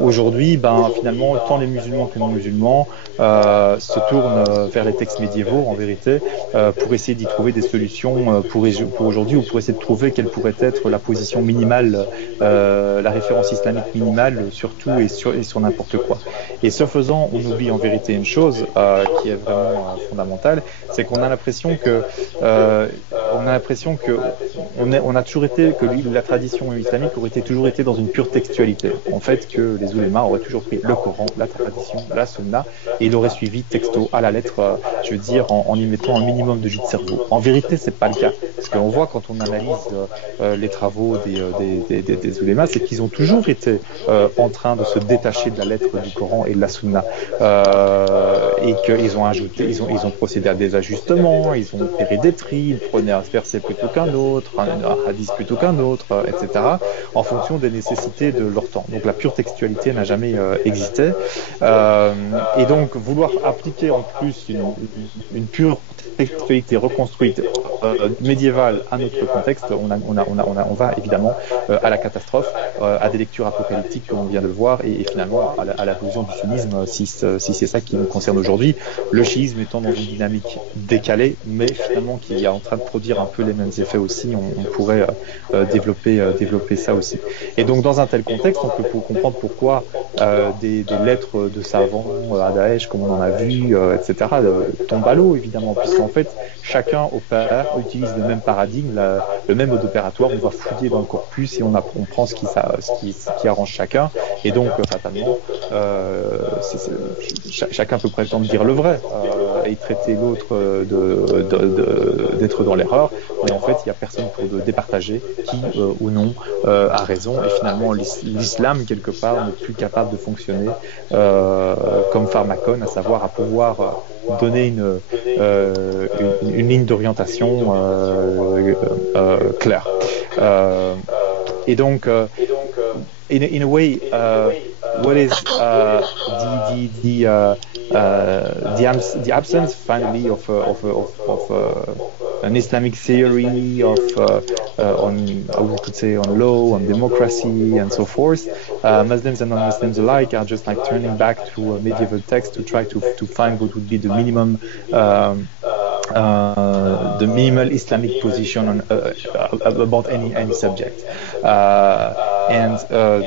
aujourd'hui, finalement, tant les musulmans que les non-musulmans se tournent vers les textes médiévaux, en vérité, pour essayer d'y trouver des solutions pour aujourd'hui, ou pour essayer de trouver quelle pourrait être la position minimale, la référence islamique minimale sur tout et sur n'importe quoi. Et ce faisant, on oublie en vérité une chose qui est vraiment fondamentale, c'est qu'on a l'impression que on a toujours été, que la tradition islamique aurait toujours été dans une pure textualité. En fait, que les oulémas auraient toujours pris le Coran, la tradition, la sunna, et il aurait suivi texto à la lettre, je veux dire, en y mettant un minimum de jus de cerveau. En vérité, c'est pas le cas. Parce qu'on voit quand on analyse les travaux des oulémas, c'est qu'ils ont toujours été en train de se détacher de la lettre du Coran et de la sunna. Et qu'ils ont ils ont procédé à des ajustements, ils ont opéré des tris, ils prenaient un verset plutôt qu'un autre, un hadith plutôt qu'un autre, etc., en fonction des nécessités de leur temps. Donc la pure textualité n'a jamais existé. Et donc vouloir appliquer en plus une pure textualité reconstruite médiévale à notre contexte, on va évidemment à la catastrophe, à des lectures apocalyptiques comme on vient de le voir, et finalement à la conclusion du sunnisme, si c'est ça qui nous concerne aujourd'hui, le chiisme étant dans une dynamique décalée, mais finalement qui est en train de produire un peu les mêmes effets aussi, on pourrait développer ça aussi. Et donc dans un tel contexte, on peut comprendre pourquoi des lettres de savants à Daesh, comme on en a vu, etc., tombent à l'eau évidemment, puisqu'en fait chacun utilise le même paradigme, le même mode opératoire. On va fouiller dans le corpus et on prend ce qui arrange chacun, et donc fatalement chacun peut prétendre dire le vrai et traiter l'autre d'être dans l'erreur, mais en fait il n'y a personne pour départager qui ou non a raison, et finalement l'islam quelque part n'est plus capable de fonctionner comme pharmacone, à savoir à pouvoir donner une ligne d'orientation claire. Et donc, in a way, what is the absence finally of an Islamic theory on, we could say, on law, on democracy, and so forth. Muslims and non-Muslims alike are just like turning back to a medieval text to try to find what would be the minimum. The minimal Islamic position on, about any subject, and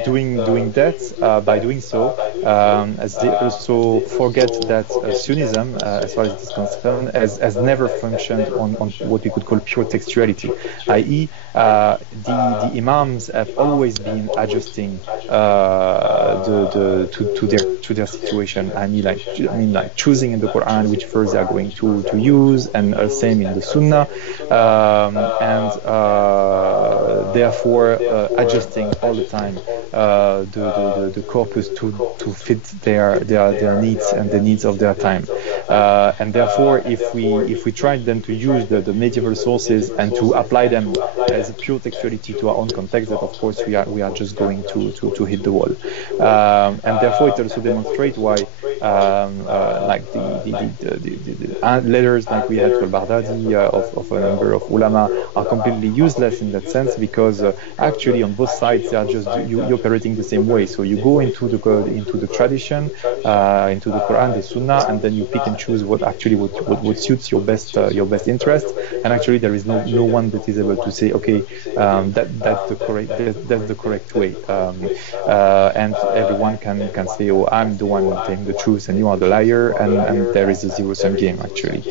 doing that, by doing so, as they also forget that Sunnism, as far as it is concerned, has never functioned on what we could call pure textuality, i.e., the imams have always been adjusting to their situation. I mean, like choosing in the Quran which verse they are going to use, and same in the Sunnah, and therefore adjusting all the time the corpus to fit their needs and the needs of their time. And therefore, if we try then to use the medieval sources and to apply them as a pure textuality to our own context, that of course we are just going to hit the wall. And therefore, it also demonstrates why like the letters like we had to al-Baghdadi of a number of ulama are completely useless in that sense, because actually on both sides they are just you operating the same way. So you go into the tradition, into the Quran, the Sunnah, and then you pick and choose what suits your best interest. And actually there is no one that is able to say, okay, that's the correct way. And everyone can say, oh, I'm the one telling the truth and you are the liar, and there is a zero-sum game actually.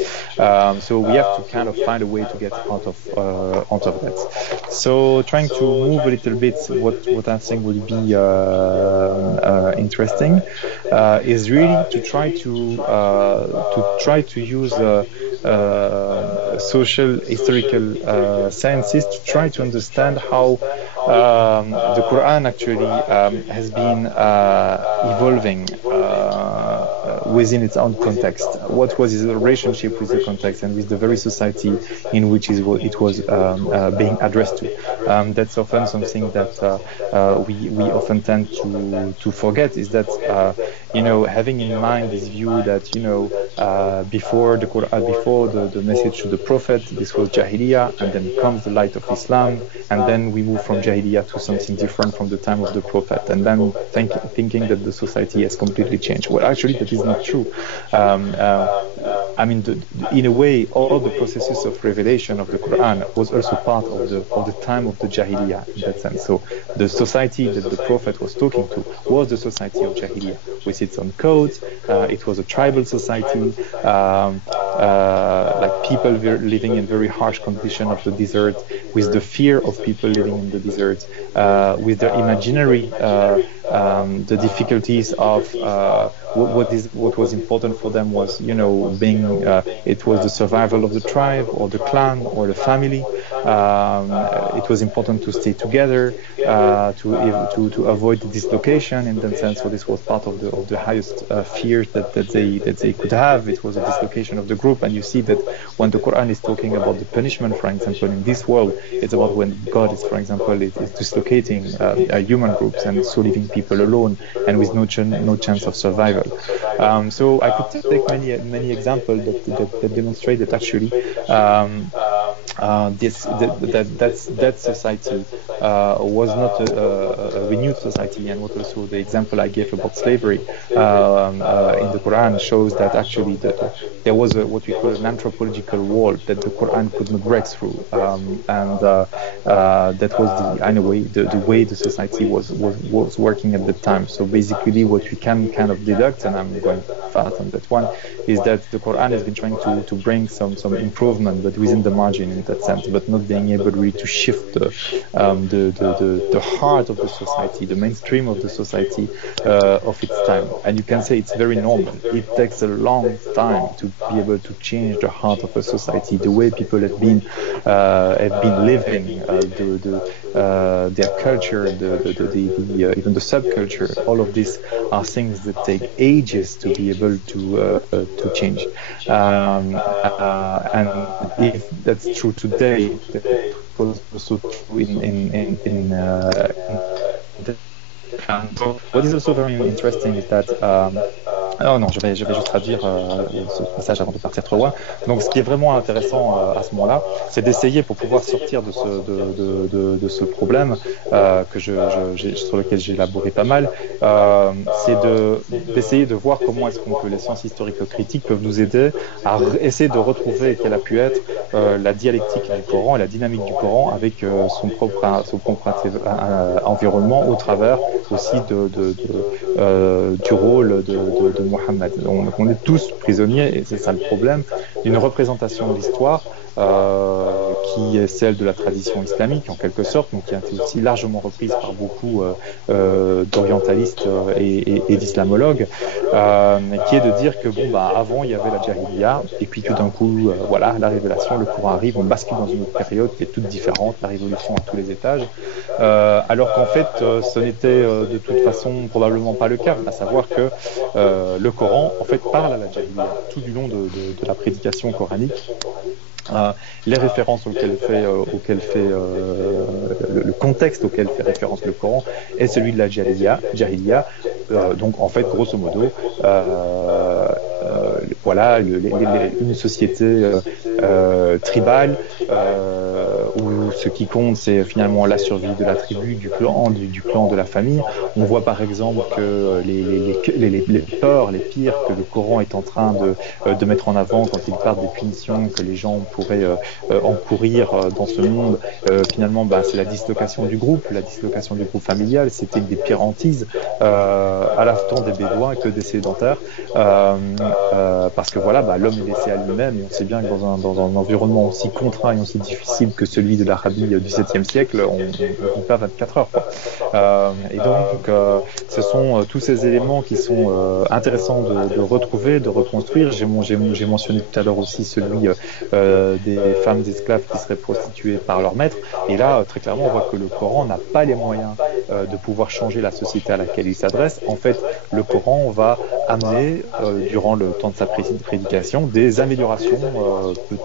So we have to kind of find a way to get out of that. So trying to move a little bit, what I think will be interesting is really to try to use social historical sciences to try to understand how the Quran actually has been evolving within its own context. What was its relationship with the context and with the very society in which it was being addressed to. That's often something that we often tend to forget, is that having in mind this view that before the Quran, before the message to the Prophet, this was Jahiliyyah, and then comes the light of Islam, and then we move from Jahiliyyah to something different from the time of the Prophet, and then thinking that the society has completely changed. Well, actually, that is not true. In a way, all the processes of revelation of the Quran was also part of the time of the Jahiliyyah in that sense. So the society that the Prophet was talking to was the society of Jahiliyyah, with its own codes. It was a tribal society, like people living in very harsh conditions of the desert, with the fear of people living in the desert, with their imaginary the difficulties of what was important for them was being it was the survival of the tribe or the clan or the family. It was important to stay together, to avoid the dislocation in that sense. So this was part of the highest fears that they could have. It was a dislocation of the group, and you see that when the Quran is talking about the punishment, for example, in this world, it's about when God is, for example, is dislocating human groups and so leaving people alone and with no chance of survival. So I could take many examples that demonstrate that actually that society was not a renewed society, and what also the example I gave about slavery in the Quran shows that actually there was what we call an anthropological wall that the Quran could not break through, and that was the way the society was working at the time. So basically what we can kind of deduct, and I'm going fast on that one, is that the Quran has been trying to bring some improvement, but within the margin in that sense, but not being able really to shift the heart of the society, the mainstream of the society of its time. And you can say it's very normal. It takes a long time to be able to change the heart of a society, the way people have been living, their culture, even the subculture. All of these are things that take ages to be able to change. And if that's true today, that was also true in what is also very interesting is that je vais juste traduire ce passage avant de partir trop loin. Donc, ce qui est vraiment intéressant à ce moment-là, c'est d'essayer, pour pouvoir sortir de ce problème sur lequel j'ai élaboré pas mal, c'est d'essayer de voir comment est-ce que les sciences historiques critiques peuvent nous aider à essayer de retrouver quelle a pu être la dialectique du Coran et la dynamique du Coran avec son propre environnement au travers aussi du rôle de Mohammed. Donc on est tous prisonniers, et c'est ça le problème, d'une représentation de l'histoire qui est celle de la tradition islamique en quelque sorte, donc qui a été aussi largement reprise par beaucoup d'orientalistes et d'islamologues, qui est de dire que avant il y avait la jahiliya, et puis tout d'un coup voilà, la révélation, le Coran arrive, on bascule dans une autre période qui est toute différente, la révolution à tous les étages, alors qu'en fait ce n'était de toute façon probablement pas le cas, à savoir que le Coran en fait parle à la jahiliya tout du long de la prédication coranique. Les références auxquelles fait le contexte auquel fait référence le Coran est celui de la jahiliya. Donc en fait grosso modo voilà une société tribale où ce qui compte c'est finalement la survie de la tribu, du clan, de la famille. On voit par exemple que les peurs, les pires que le Coran est en train de mettre en avant quand il parle des punitions que les gens pourraient encourir dans ce monde, finalement c'est la dislocation du groupe familial. C'était une des pires hantises à la tant des bédouins que des sédentaires, parce que voilà, l'homme est laissé à lui-même, et on sait bien que dans un environnement aussi contraint et aussi difficile que celui de l'Arabie du XVIIe siècle, on ne vit pas 24 heures quoi. Et donc ce sont tous ces éléments qui sont intéressants de retrouver, de reconstruire. J'ai mentionné tout à l'heure aussi celui des femmes esclaves qui seraient prostituées par leur maître, et là très clairement on voit que le Coran n'a pas les moyens de pouvoir changer la société à laquelle il s'adresse. En fait, le Coran va amener durant le temps de sa prédication des améliorations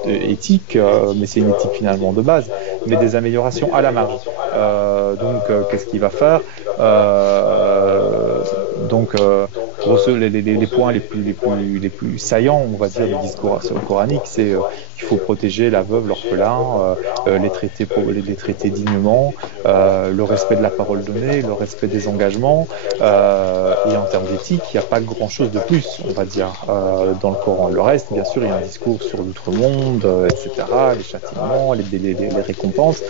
éthiques, mais c'est une éthique finalement de base, mais des améliorations à la marge. Donc qu'est-ce qu'il va faire? Les points les plus saillants, on va dire, du discours coranique, c'est qu'il faut protéger la veuve, l'orphelin, les traiter dignement, le respect de la parole donnée, le respect des engagements, et en termes d'éthique, il n'y a pas grand-chose de plus, on va dire, dans le Coran. Le reste, bien sûr, il y a un discours sur l'outre-monde, etc., les châtiments, les récompenses,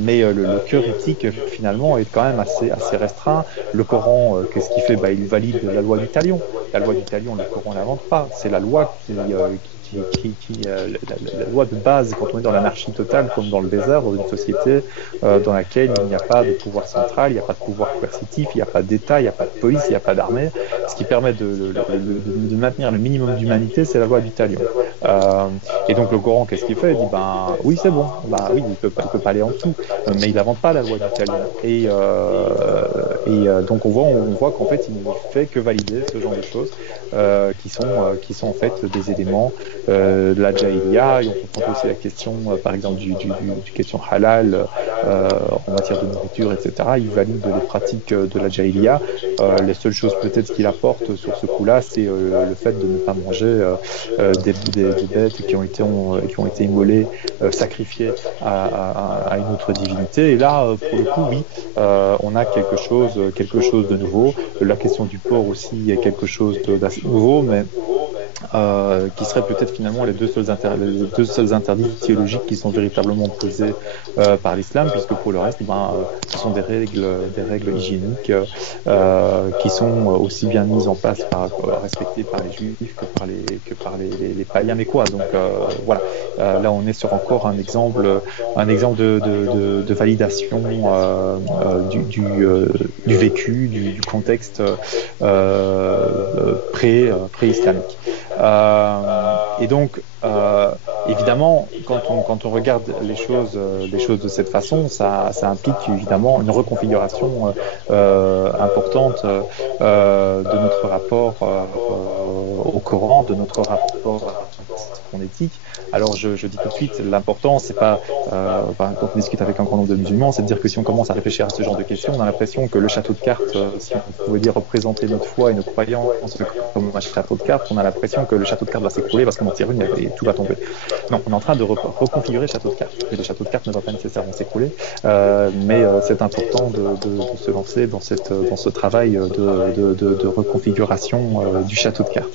mais le cœur éthique, finalement, est quand même assez restreint. Le Coran, qu'est-ce qu'il fait? Il valide la loi du talion. La loi du talion, le Coran n'invente pas. C'est la loi la loi de base quand on est dans l'anarchie totale, comme dans le désert, dans une société dans laquelle il n'y a pas de pouvoir central, il n'y a pas de pouvoir coercitif, il n'y a pas d'État, il n'y a pas de police, il n'y a pas d'armée. Ce qui permet de maintenir le minimum d'humanité, c'est la loi du talion. Et donc le Coran, qu'est-ce qu'il fait? Il dit oui, c'est bon, oui, il peut pas aller en dessous, mais il n'invente pas la loi du talion. Et donc on voit qu'en fait il ne fait que valider ce genre de choses qui sont en fait des éléments de la jahiliya. Et on comprend aussi la question par exemple du question halal en matière de nourriture, etc. Il valide les pratiques de la jahiliya. Les seules choses peut-être qu'il apporte sur ce coup-là, c'est le fait de ne pas manger des bêtes qui ont été immolées, sacrifiées à une autre divinité. Et là, pour le coup, oui, on a quelque chose de nouveau. La question du porc aussi est quelque chose d'assez nouveau, mais qui seraient peut-être finalement les deux seuls interdits théologiques qui sont véritablement posés par l'islam, puisque pour le reste, ce sont des règles hygiéniques qui sont aussi bien mises en place respectées par les juifs que par les païens. Mais quoi? Donc voilà, là on est sur encore un exemple de validation du vécu, du contexte pré-islamique. Et donc, évidemment, quand on regarde les choses de cette façon, ça implique évidemment une reconfiguration importante de notre rapport au Coran, de notre rapport à son éthique. Alors je dis tout de suite, l'important c'est pas quand on discute avec un grand nombre de musulmans, c'est de dire que si on commence à réfléchir à ce genre de questions, on a l'impression que le château de cartes, si on pouvait dire représenter notre foi et nos croyances comme un château de cartes, on a l'impression que le château de cartes va s'écrouler parce qu'on en tire une et tout va tomber. Non, on est en train de reconfigurer le château de cartes. Et le château de cartes ne va pas nécessairement s'écrouler, mais c'est important de se lancer dans ce travail de reconfiguration du château de cartes.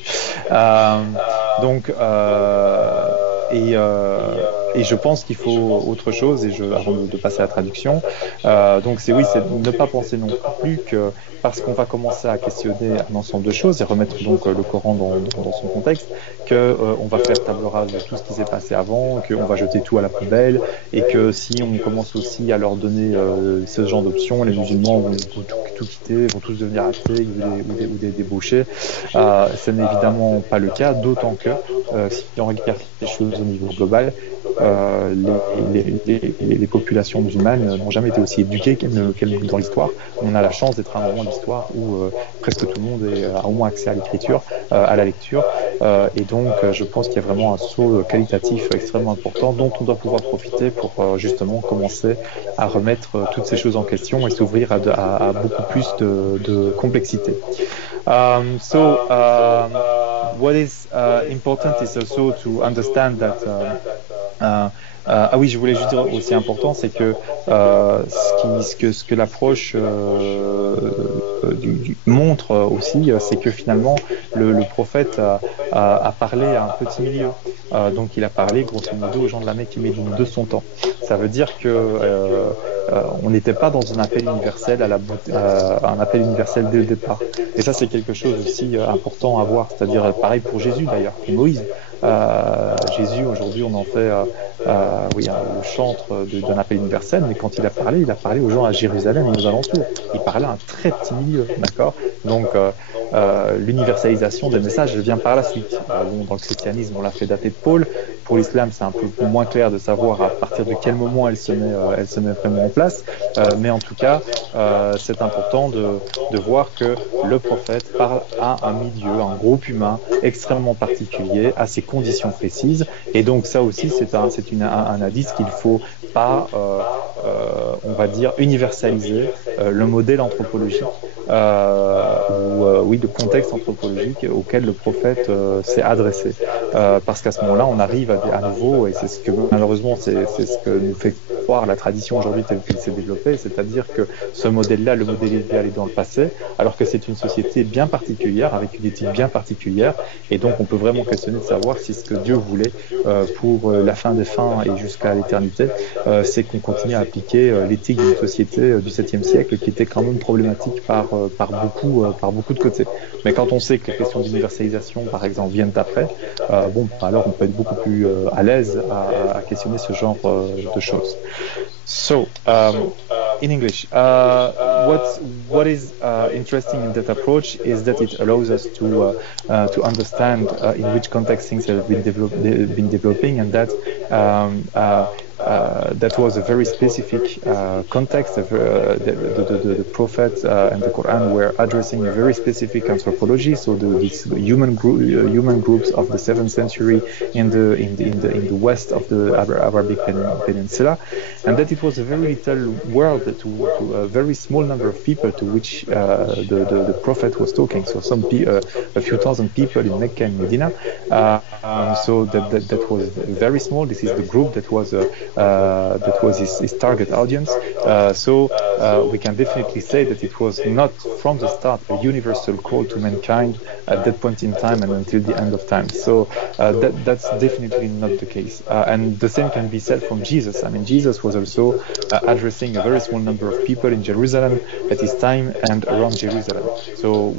et je pense qu'il faut autre chose, avant de passer à la traduction. Donc c'est ne pas penser non plus que parce qu'on va commencer à questionner un ensemble de choses et remettre donc le Coran dans son contexte, on va faire table rase de tout ce qui s'est passé avant, qu'on va jeter tout à la poubelle, et que si on commence aussi à leur donner ce genre d'options, les musulmans vont tout quitter, vont tous devenir athées ou des débauchés. Ce n'est évidemment pas le cas, d'autant que si on regarde les choses au niveau global, les populations musulmanes n'ont jamais été aussi éduquées qu'elles dans l'histoire. On a la chance d'être à un moment de l'histoire où presque tout le monde a au moins accès à l'écriture, à la lecture, et donc je pense qu'il y a vraiment un saut qualitatif extrêmement important dont on doit pouvoir profiter pour justement commencer à remettre toutes ces choses en question et s'ouvrir à beaucoup plus de complexité. What is important is also to understand that oui, je voulais juste dire aussi important, c'est que ce que l'approche montre aussi, c'est que finalement le prophète a parlé à un petit milieu. Donc il a parlé grosso modo aux gens de la Mecque et Médine de son temps. Ça veut dire que on n'était pas dans un appel universel un appel universel dès le départ. Et ça, c'est quelque chose aussi important à voir. C'est-à-dire pareil pour Jésus d'ailleurs, pour Moïse. Jésus, aujourd'hui, on en fait le chantre d'un appel universel, mais quand il a parlé aux gens à Jérusalem et aux alentours. Il parlait à un très petit milieu, d'accord ? Donc, l'universalisation des messages vient par la suite. Dans le christianisme, on l'a fait dater de Paul. Pour l'islam, c'est un peu moins clair de savoir à partir de quel moment elle se met vraiment en place. Mais en tout cas, c'est important de voir que le prophète parle à un milieu, un groupe humain extrêmement particulier, à ses conditions précises. Et donc ça aussi, c'est un indice qu'il ne faut pas, on va dire, universaliser le modèle anthropologique de contexte anthropologique auquel le prophète s'est adressé. Parce qu'à ce moment-là, on arrive à nouveau, et c'est ce que malheureusement, c'est ce que nous fait croire la tradition aujourd'hui telle qu'elle s'est développée, c'est-à-dire que ce modèle-là, le modèle idéal est dans le passé, alors que c'est une société bien particulière, avec une éthique bien particulière, et donc on peut vraiment questionner de savoir si ce que Dieu voulait pour la fin des fins et jusqu'à l'éternité, c'est qu'on continue à appliquer l'éthique d'une société du 7e siècle qui était quand même problématique par beaucoup de côtés. Mais quand on sait que les questions d'universalisation, par exemple, viennent après, alors on peut être beaucoup plus à l'aise à questionner ce genre de choses. So, in English, what is interesting in that approach is that it allows us to understand in which context things have been developing, and that that was a very specific context. The Prophet and the Quran were addressing a very specific anthropology. So these human groups of the 7th century in the west of the Arabic Peninsula, and that it was a very little world to a very small number of people to which the Prophet was talking. So a few thousand people in Mecca and Medina. So that was very small. This is the group that was his target audience. So we can definitely say that it was not from the start a universal call to mankind at that point in time and until the end of time. So that's definitely not the case. And the same can be said from Jesus. I mean, Jesus was also addressing a very small number of people in Jerusalem at his time and around Jerusalem. So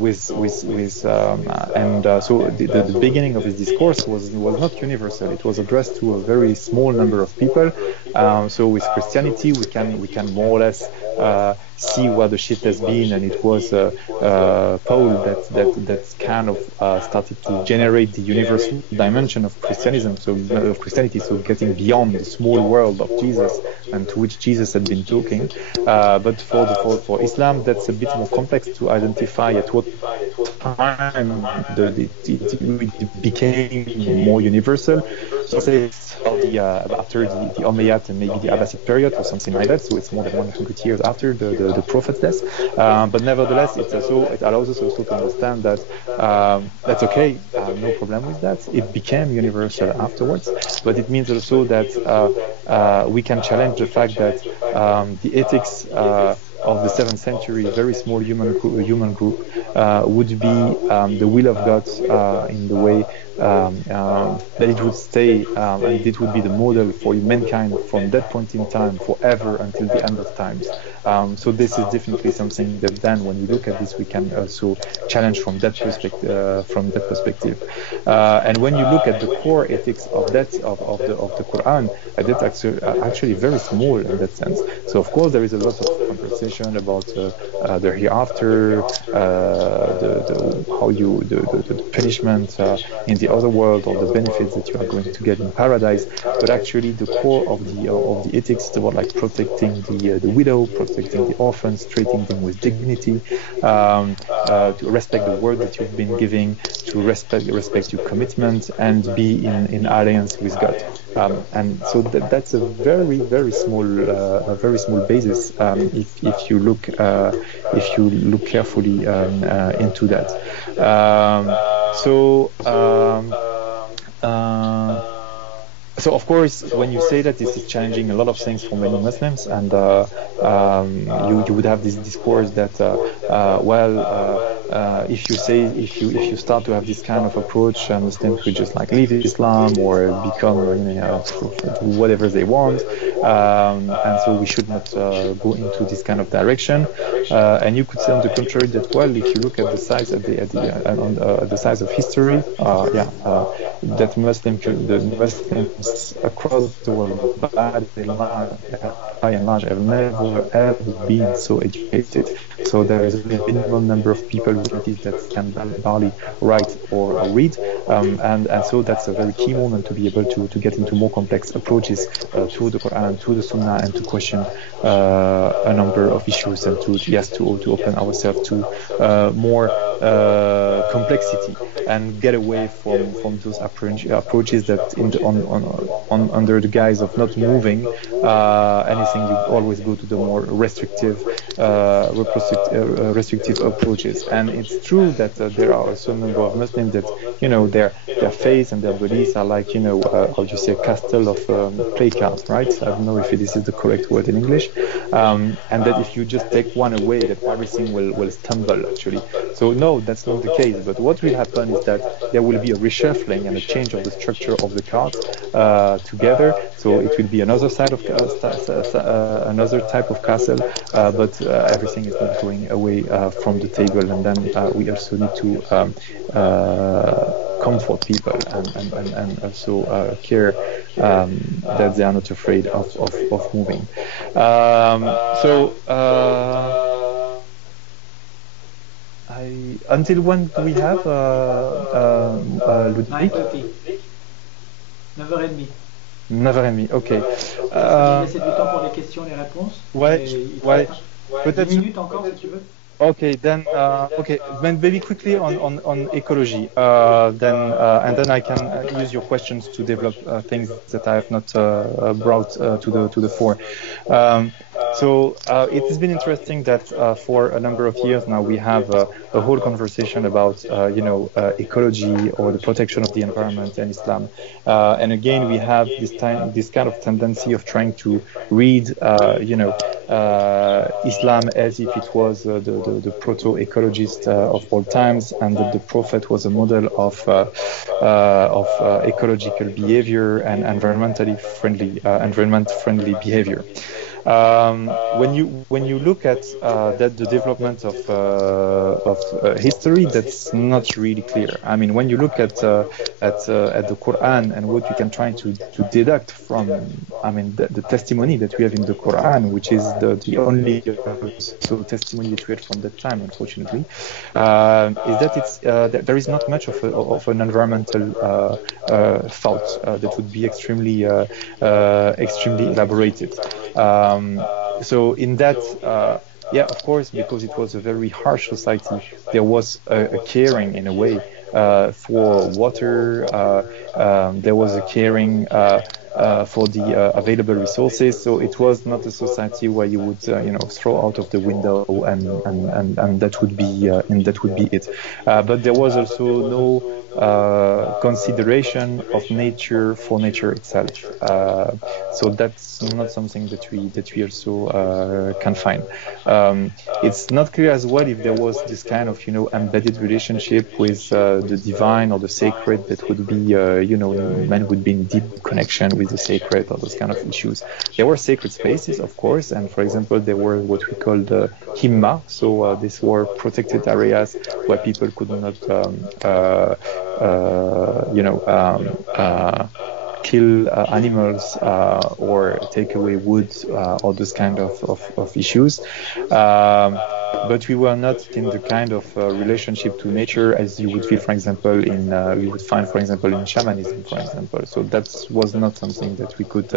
so the beginning of his discourse was not universal. It was addressed to a very small number of people. So with Christianity, we can more or less see where the shift has been, and it was Paul that kind of started to generate the universal dimension of Christianism, of Christianity, so getting beyond the small world of Jesus and to which Jesus had been talking. But for Islam, that's a bit more complex to identify at what time it became more universal. So after the Umayyad and maybe the Abbasid period or something like that, so it's more than 100 years after the Prophet's death. But nevertheless, it allows us also to understand that that's okay, no problem with that. It became universal afterwards, but it means also that we can challenge the fact that the ethics of the 7th century, a very small human group, would be the will of God in the way that it would stay, and it would be the model for mankind from that point in time forever until the end of times. So this is definitely something that then, when we look at this, we can also challenge from that perspective. And when you look at the core ethics of the Quran, that's actually very small in that sense. So of course there is a lot of conversation about the hereafter, the punishment in the other world, or the benefits that you are going to get in paradise. But actually the core of the ethics is about like protecting the widow, protecting the orphans, treating them with dignity, to respect the word that you've been giving, to respect your commitment, and be in alliance with God. And so that's a very, very small basis if you look carefully into that. So of course, when you say that, this is challenging a lot of things for many Muslims, and you would have this discourse that if you start to have this kind of approach, Muslims could just like leave Islam or become whatever they want, and so we should not go into this kind of direction. And you could say on the contrary that, well, if you look at the size the size of history, that the Muslims across the world, by and large, have never ever been so educated. So there is a minimal number of people that can barely write or read, and so that's a very key moment to be able to get into more complex approaches to the Quran, to the Sunnah, and to question a number of issues, and to open ourselves to more complexity, and get away from those approaches that under the guise of not moving anything, you always go to the more restrictive approaches. And it's true that there are a certain number of Muslims that their faith and their beliefs are like a castle of play cards, right? I don't know if this is the correct word in English, and that if you just take one away, that everything will stumble actually. So no, that's not the case. But what will happen is that there will be a reshuffling and a change of the structure of the cards together. So it will be another side of another type of castle, but everything is not going away from the table. And then we also need to comfort people and also care that they are not afraid of moving. Until when do we have Ludwig? 9h30. 9h30, ok. Laisser du temps pour les questions, les réponses. Ouais. Peut-être 10 minutes encore si tu veux. Okay, then maybe quickly on ecology, and then I can use your questions to develop things that I have not brought to the fore. So it has been interesting that for a number of years now we have a whole conversation about ecology or the protection of the environment and Islam, and again we have this kind of tendency of trying to read Islam as if it was the proto-ecologist of all times, and that the Prophet was a model of ecological behavior and environment friendly behavior. When you look at the development of history, that's not really clear. I mean, when you look at the Quran and what you can try to deduct from, the testimony that we have in the Quran, which is the only testimony that we had from that time, unfortunately, is that there is not much of an environmental thought that would be extremely elaborated. So in that, of course, because it was a very harsh society, there was a caring in a way for water. There was a caring for the available resources. So it was not a society where you would throw out of the window and that would be it. But there was also no consideration of nature for nature itself. So that's not something that we also can find. It's not clear as well if there was this kind of embedded relationship with the divine or the sacred that would be men would be in deep connection with the sacred or those kind of issues. There were sacred spaces, of course, and for example there were what we call the himma. So these were protected areas where people could not kill animals or take away wood or those kind of issues. But we were not in the kind of relationship to nature as you would feel, for example, you would find, for example, in shamanism, for example. So that was not something that we could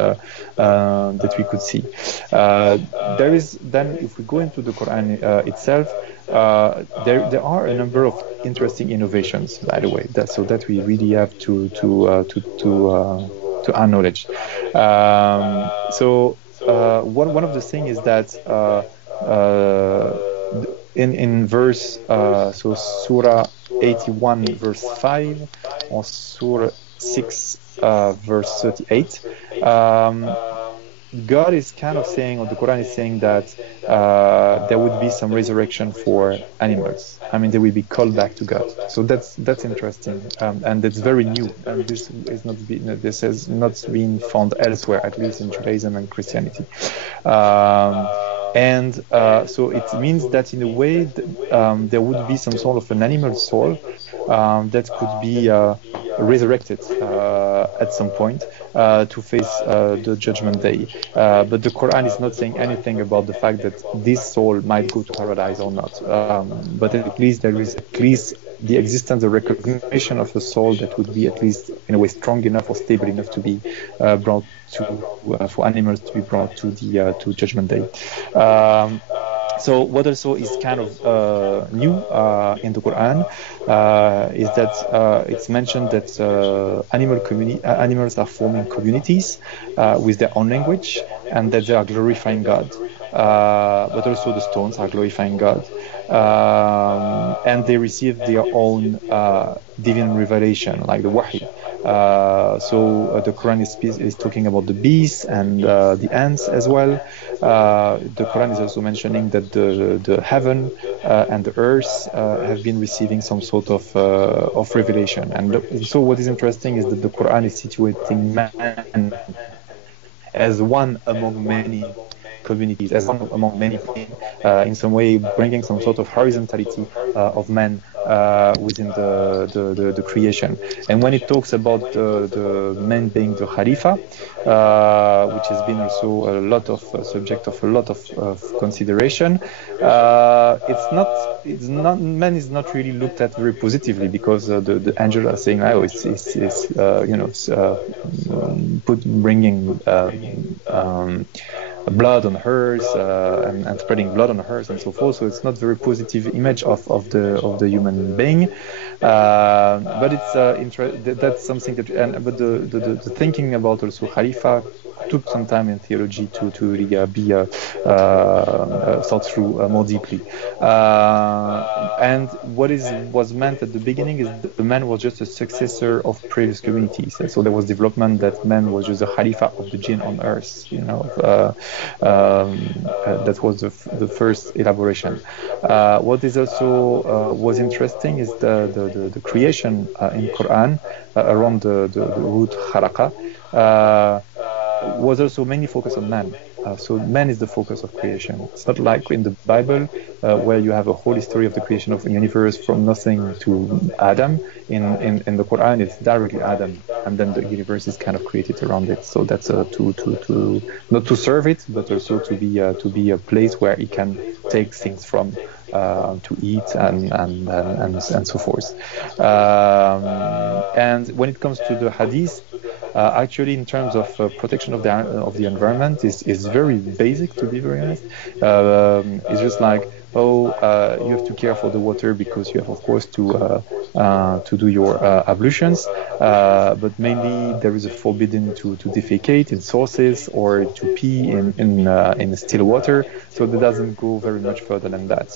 see. There is then, if we go into the Quran itself, there are a number of interesting innovations, by the way. So that we really have to acknowledge. One of the things is that in verse so Surah 81 verse 5 or Surah 6 verse 38, God is kind of saying, or the Quran is saying, that there would be some resurrection for animals. I mean, they will be called back to God. So that's interesting, and that's very new. And this has not been found elsewhere, at least in Judaism and Christianity. So it means that in a way there would be some sort of an animal soul that could be resurrected at some point to face the judgment day. But the Quran is not saying anything about the fact that this soul might go to paradise or not. But at least there is the existence, the recognition of a soul that would be at least in a way strong enough or stable enough to be brought to for animals to be brought to the to judgment day. So what also is kind of new in the Quran is that it's mentioned that animals are forming communities with their own language, and that they are glorifying God. But also the stones are glorifying God. And they receive their own divine revelation, like the wahy. So the Quran is talking about the beasts and the ants as well. The Quran is also mentioning that the heaven and the earth have been receiving some sort of revelation. And so what is interesting is that the Quran is situating man as one among many communities, as one among many, in some way bringing some sort of horizontality of man within the creation. And when it talks about the man being the Khalifa, which has been also a lot of subject of a lot of consideration, man is not really looked at very positively, because the angels are saying, oh, it's bringing blood on hers and spreading blood on hers and so forth. So it's not very positive image of the human being. But it's that's something that. But the thinking about also Khalifa took some time in theology to really be thought through more deeply. And what was meant at the beginning is that the man was just a successor of previous communities. And so there was development that man was just a Khalifa of the jinn on earth. That was the first elaboration. What is also was interesting is the creation in Quran around the root khalaqa was also mainly focused on man. So man is the focus of creation. It's not like in the Bible where you have a whole history of the creation of the universe from nothing to Adam. In the Quran, it's directly Adam, and then the universe is kind of created around it. So that's to not to serve it, but also to be a place where it can take things from. To eat and so forth. And when it comes to the hadith, actually in terms of protection of the environment is very basic, to be very honest. It's just like, you have to care for the water because you have, of course, to do your ablutions, but mainly there is a forbidden to defecate in sources or to pee in still water. So that doesn't go very much further than that.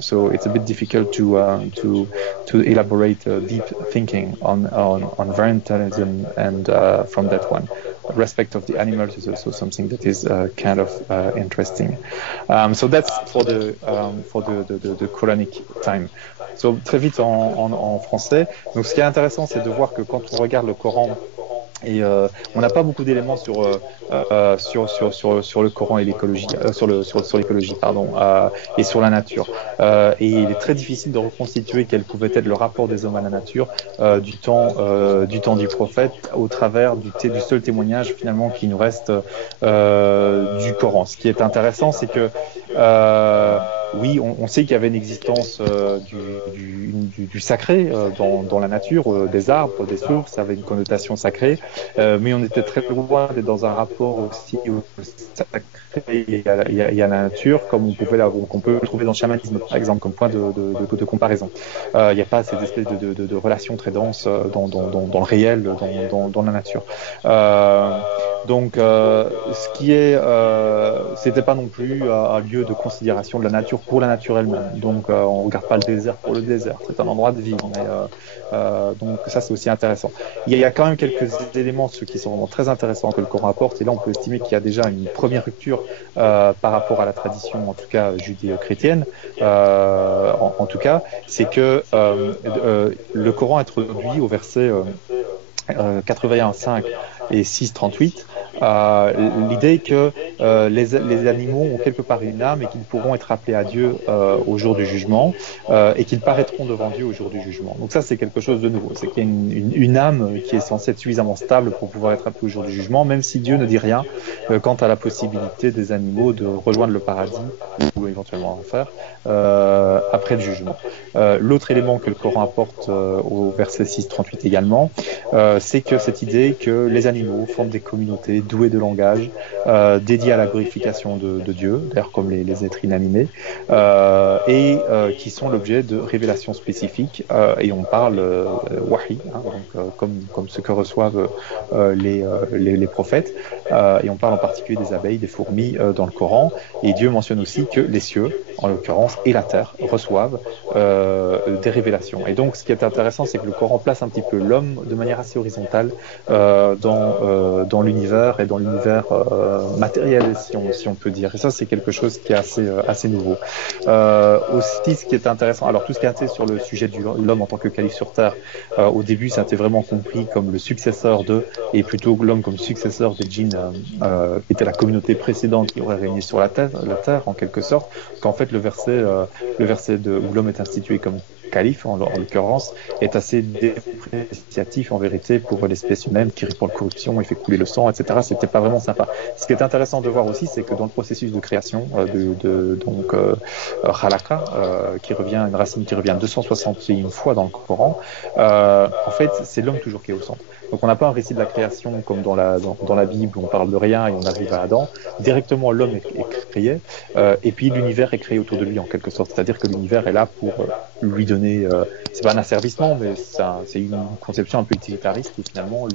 So it's a bit difficult to elaborate deep thinking on environmentalism and from that one. respect of the animals is also something that is kind of interesting. So that's for the Quranic time. So très vite en français. Donc ce qui est intéressant, c'est de voir que quand on regarde le Coran, et on n'a pas beaucoup d'éléments sur le Coran et l'écologie, sur l'écologie, pardon, et sur la nature. Et il est très difficile de reconstituer quel pouvait être le rapport des hommes à la nature du temps du prophète au travers du seul témoignage finalement qui nous reste du Coran. Ce qui est intéressant, c'est que oui, on sait qu'il y avait une existence du sacré dans la nature, des arbres, des sources, ça avait une connotation sacrée, mais on était très loin d'être dans un rapport aussi au sacré et à la nature, comme qu'on peut le trouver dans le chamanisme, par exemple, comme point de comparaison. Il n'y a pas cette espèce de relation très dense dans le réel, dans la nature. Donc, ce qui est, c'était pas non plus un lieu de considération de la nature pour la nature elle-même. Donc, on regarde pas le désert pour le désert. C'est un endroit de vivre. Donc, ça, c'est aussi intéressant. Il y a quand même quelques éléments, ceux qui sont vraiment très intéressants que le Coran apporte. Et là, on peut estimer qu'il y a déjà une première rupture par rapport à la tradition, en tout cas judéo-chrétienne. En tout cas, c'est que le Coran introduit au verset 81:5 et 6:38 l'idée que les animaux ont quelque part une âme et qu'ils pourront être appelés à Dieu au jour du jugement et qu'ils paraîtront devant Dieu au jour du jugement. Donc ça, c'est quelque chose de nouveau. C'est qu'il y a une âme qui est censée être suffisamment stable pour pouvoir être appelée au jour du jugement, même si Dieu ne dit rien quant à la possibilité des animaux de rejoindre le paradis ou éventuellement l'enfer après le jugement. L'autre élément que le Coran apporte au verset 6:38 également, c'est que cette idée que les animaux forment des communautés douées de langage, dédiées à la glorification de Dieu, d'ailleurs comme les êtres inanimés, et qui sont l'objet de révélations spécifiques, et on parle wahi, donc comme ce que reçoivent les prophètes, et on parle en particulier des abeilles, des fourmis dans le Coran, et Dieu mentionne aussi que les cieux, en l'occurrence, et la terre reçoivent des révélations. Et donc ce qui est intéressant, c'est que le Coran place un petit peu l'homme de manière assez horizontale dans l'univers et dans l'univers matériel, si on peut dire. Et ça, c'est quelque chose qui est assez nouveau. Aussi, ce qui est intéressant, alors tout ce qui est intéressant sur le sujet de l'homme en tant que calife sur terre, au début, ça a été vraiment compris comme le successeur et plutôt l'homme comme successeur des djinns, qui était la communauté précédente qui aurait régné sur la terre en quelque sorte, qu'en fait le verset où l'homme est institué comme calife, en l'occurrence, est assez dépréciatif en vérité pour l'espèce humaine qui répand la corruption et fait couler le sang, etc. C'était pas vraiment sympa. Ce qui est intéressant de voir aussi, c'est que dans le processus de création, Khalaqa, qui revient, une racine qui revient 261 fois dans le Coran, en fait, c'est l'homme toujours qui est au centre. Donc on n'a pas un récit de la création comme dans la Bible où on parle de rien et on arrive à Adam. Directement, l'homme est créé, et puis l'univers est créé autour de lui en quelque sorte. C'est-à-dire que l'univers est là pour lui donner, c'est pas un asservissement, mais c'est une conception un peu utilitariste où finalement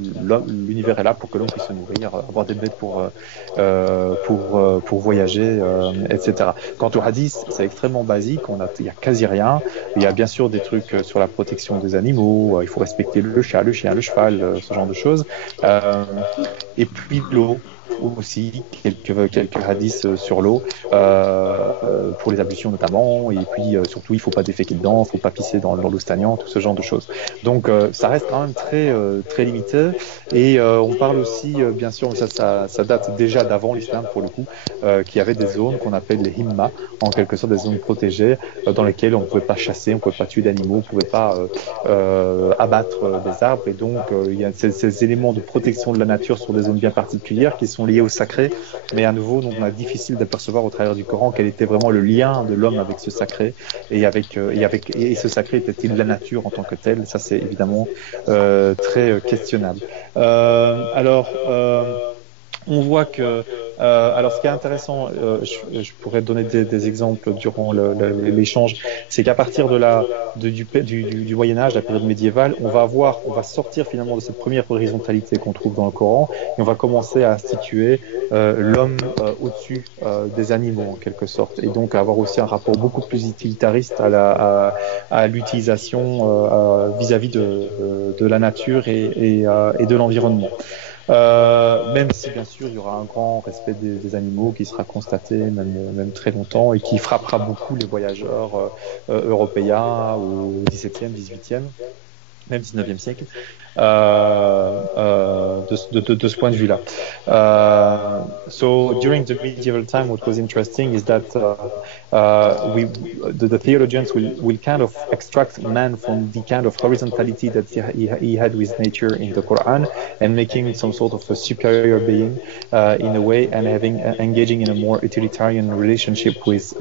l'univers est là pour que l'homme puisse se nourrir, avoir des bêtes pour voyager, etc. Quant au hadith, c'est extrêmement basique. Il y a quasi rien. Il y a bien sûr des trucs sur la protection des animaux. Il faut respecter le chat, le chien, le cheval, ce genre de choses. Et puis l'eau aussi, quelques hadiths sur l'eau, pour les ablutions notamment, et puis surtout il ne faut pas déféquer dedans, il ne faut pas pisser dans l'eau stagnante, tout ce genre de choses. Donc ça reste quand même très limité, et on parle aussi, bien sûr, ça date déjà d'avant l'islam pour le coup, qu'il y avait des zones qu'on appelle les himma, en quelque sorte des zones protégées, dans lesquelles on ne pouvait pas chasser, on ne pouvait pas tuer d'animaux, on ne pouvait pas abattre des arbres, et donc il y a ces éléments de protection de la nature sur des zones bien particulières qui sont liées au sacré, mais à nouveau, donc, on a difficile d'apercevoir au travers du Coran quel était vraiment le lien de l'homme avec ce sacré, et ce sacré était-il la nature en tant que tel. Ça, c'est évidemment très questionnable. On voit que alors, ce qui est intéressant, je pourrais donner des exemples durant l'échange, c'est qu'à partir du Moyen Âge, la période médiévale, on va sortir finalement de cette première horizontalité qu'on trouve dans le Coran, et on va commencer à instituer l'homme au-dessus des animaux en quelque sorte, et donc à avoir aussi un rapport beaucoup plus utilitariste à l'utilisation vis-à-vis de la nature et de l'environnement. Même si bien sûr il y aura un grand respect des animaux qui sera constaté même très longtemps et qui frappera beaucoup les voyageurs européens au XVIIe, XVIIIe, même 19e siècle, de ce point de vue-là. So during the medieval time, what was interesting is that the theologians will kind of extract man from the kind of horizontality that he had with nature in the Quran and making him some sort of a superior being in a way, and engaging in a more utilitarian relationship with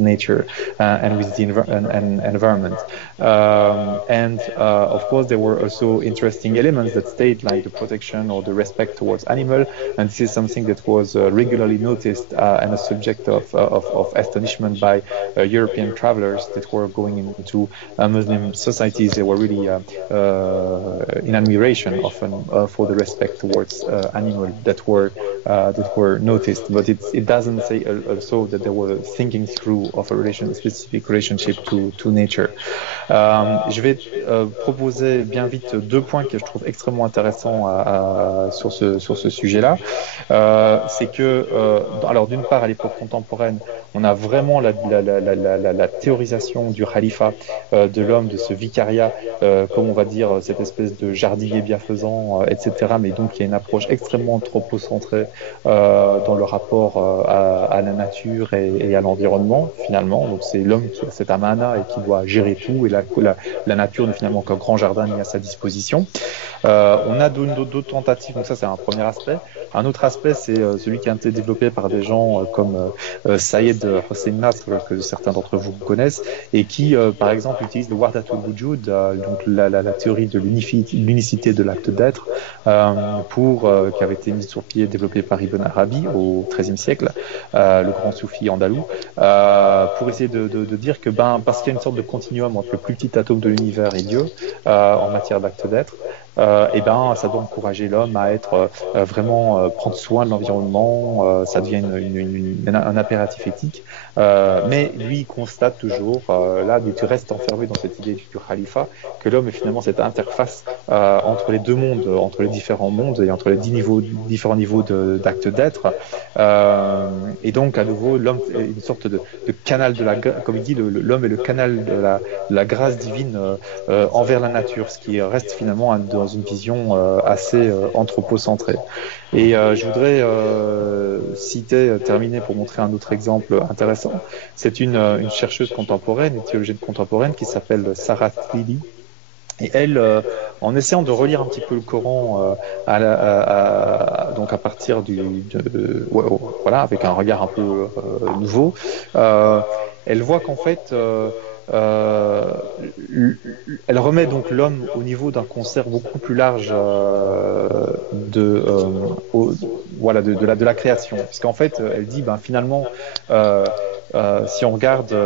nature and with the environment. And of course, there were also interesting elements that state like the protection or the respect towards animal, and this is something that was regularly noticed and a subject of astonishment by European travelers that were going into Muslim societies. They were really in admiration often for the respect towards animals that were noticed, but it doesn't say also that there was a thinking through of a specific relationship to nature. Je vais proposer bien vite deux points que je trouve extrêmement intéressants sur ce sujet-là. C'est que, alors d'une part, à l'époque contemporaine, on a vraiment la théorisation du khalifa, de l'homme, de ce vicariat, comme on va dire, cette espèce de jardinier bienfaisant, etc. Mais donc il y a une approche extrêmement anthropocentrée dans le rapport à la nature et à l'environnement, finalement. Donc c'est l'homme qui a cet amana et qui doit gérer tout, et la nature n'est finalement qu'un grand jardin mis à sa disposition. On a d'autres tentatives, donc ça c'est un premier aspect. Un autre aspect, c'est celui qui a été développé par des gens comme Sayed Hossein Nasr, que certains d'entre vous connaissent, et qui, par exemple, utilise le Wahdatul Wujud, donc la théorie de l'unicité de l'acte d'être, qui avait été mise sur pied, développée par Ibn Arabi au XIIIe siècle, le grand soufi andalou, pour essayer de dire que, parce qu'il y a une sorte de continuum entre le plus petit atome de l'univers et Dieu, en matière d'acte d'être, ça doit encourager l'homme à être vraiment prendre soin de l'environnement. Ça devient un impératif éthique. Mais lui, il constate toujours, tu restes enfermé dans cette idée du khalifa, que l'homme est finalement cette interface entre les deux mondes, entre les différents mondes et entre les différents niveaux d'acte d'être. Et donc, à nouveau, l'homme est une sorte de canal comme il dit, l'homme est le canal de la grâce divine envers la nature, ce qui reste finalement dans une vision assez anthropocentrée. Et je voudrais terminer pour montrer un autre exemple intéressant. C'est une chercheuse contemporaine, une théologienne contemporaine qui s'appelle Sarah Tlili. Et elle, en essayant de relire un petit peu le Coran, donc à partir voilà, avec un regard un peu nouveau, elle voit qu'en fait, elle remet donc l'homme au niveau d'un concert beaucoup plus large de la création, parce qu'en fait, elle dit, finalement, si on regarde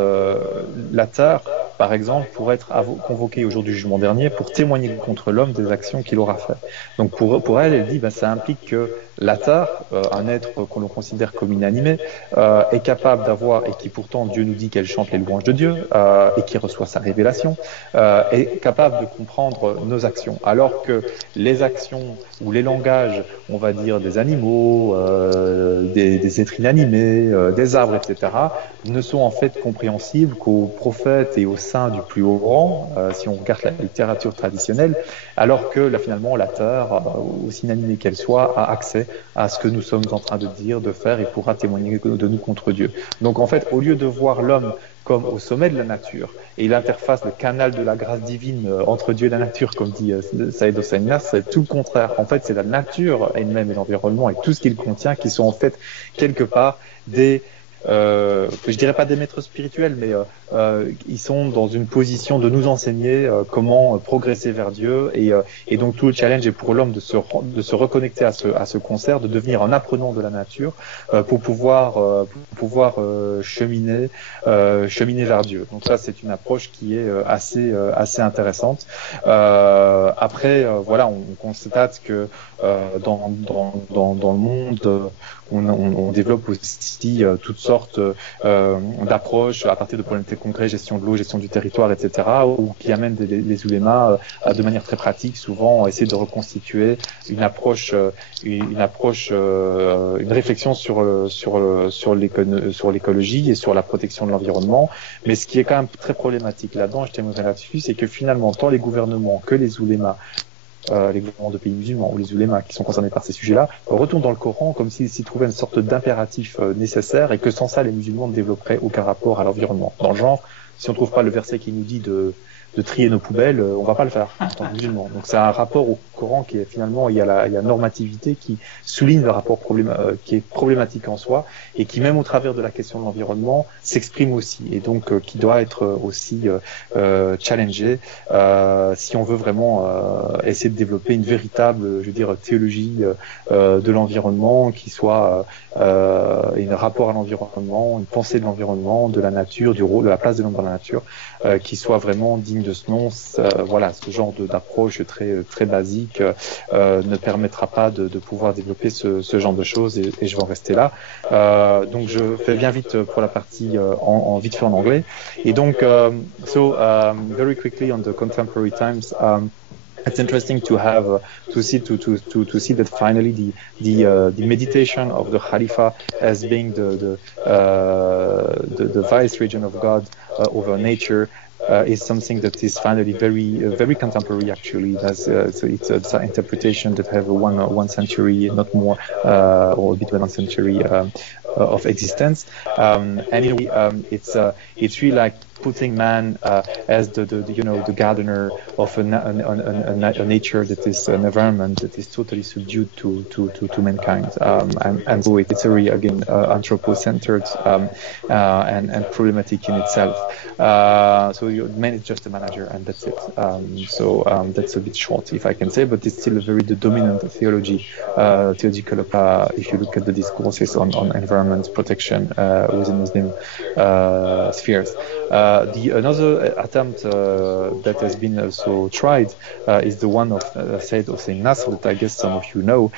la terre, par exemple, pour être convoqué au jour du jugement dernier, pour témoigner contre l'homme des actions qu'il aura fait. Donc pour elle dit, ça implique que la terre, un être qu'on considère comme inanimé, est capable d'avoir, et qui pourtant Dieu nous dit qu'elle chante les louanges de Dieu, et qui reçoit sa révélation, est capable de comprendre nos actions. Alors que les actions ou les langages, on va dire des animaux, des êtres inanimés, des arbres, etc., ne sont en fait compréhensibles qu'aux prophètes et au sein du plus haut rang, si on regarde la littérature traditionnelle, alors que là, finalement, la terre, aussi inanimée qu'elle soit, a accès à ce que nous sommes en train de dire, de faire, et pourra témoigner de nous contre Dieu. Donc en fait, au lieu de voir l'homme comme au sommet de la nature, et l'interface, le canal de la grâce divine entre Dieu et la nature, comme dit Saïd Hossein Nasr, c'est tout le contraire. En fait, c'est la nature elle-même et l'environnement et tout ce qu'il contient qui sont en fait quelque part je dirais pas des maîtres spirituels, mais ils sont dans une position de nous enseigner comment progresser vers Dieu, et donc tout le challenge est pour l'homme de se reconnecter à ce concert, de devenir un apprenant de la nature pour pouvoir cheminer vers Dieu. Donc ça, c'est une approche qui est assez intéressante. Après, voilà, on constate que dans le monde, on développe aussi toutes sorte d'approche à partir de problèmes très concrets, gestion de l'eau, gestion du territoire, etc., ou qui amène les oulémas de manière très pratique, souvent essayer de reconstituer une réflexion sur l'écologie et sur la protection de l'environnement. Mais ce qui est quand même très problématique là-dedans, je terminerai là-dessus, c'est que finalement, tant les gouvernements que les oulémas, les gouvernements de pays musulmans ou les oulémas qui sont concernés par ces sujets-là, retournent dans le Coran comme s'ils s'y trouvaient une sorte d'impératif nécessaire et que sans ça, les musulmans ne développeraient aucun rapport à l'environnement. Dans le genre, si on ne trouve pas le verset qui nous dit de trier nos poubelles, on va pas le faire en tant que musulman. Donc c'est un rapport au Coran qui est finalement, il y a la normativité qui souligne le rapport qui est problématique en soi et qui même au travers de la question de l'environnement s'exprime aussi et donc qui doit être aussi challengé si on veut vraiment essayer de développer une véritable, je veux dire, théologie de l'environnement qui soit un rapport à l'environnement, une pensée de l'environnement, de la nature, du rôle, de la place de l'homme dans la nature, qui soit vraiment digne de ce nom. Voilà, ce genre d'approche très basique ne permettra pas de pouvoir développer ce genre de choses et je vais en rester là. Donc je fais bien vite pour la partie vite fait en anglais. Et donc, very quickly on the contemporary times. It's interesting to have to see that finally the meditation of the Khalifa as being the vice regent of God over nature is something that is finally very contemporary. Actually, it's an interpretation that have one century, not more, or a bit more than 1 century of existence. Anyway, it's really like putting man as the gardener of a nature that is an environment that is totally subdued to mankind, and so it's very again anthropocentered and problematic in itself. So man is just a manager and that's it. That's a bit short, if I can say, but it's still a very dominant theological if you look at the discourses on environment protection within Muslim spheres. Another attempt that has been also tried is the one of Sayyid Hossein Nasr, that I guess some of you know.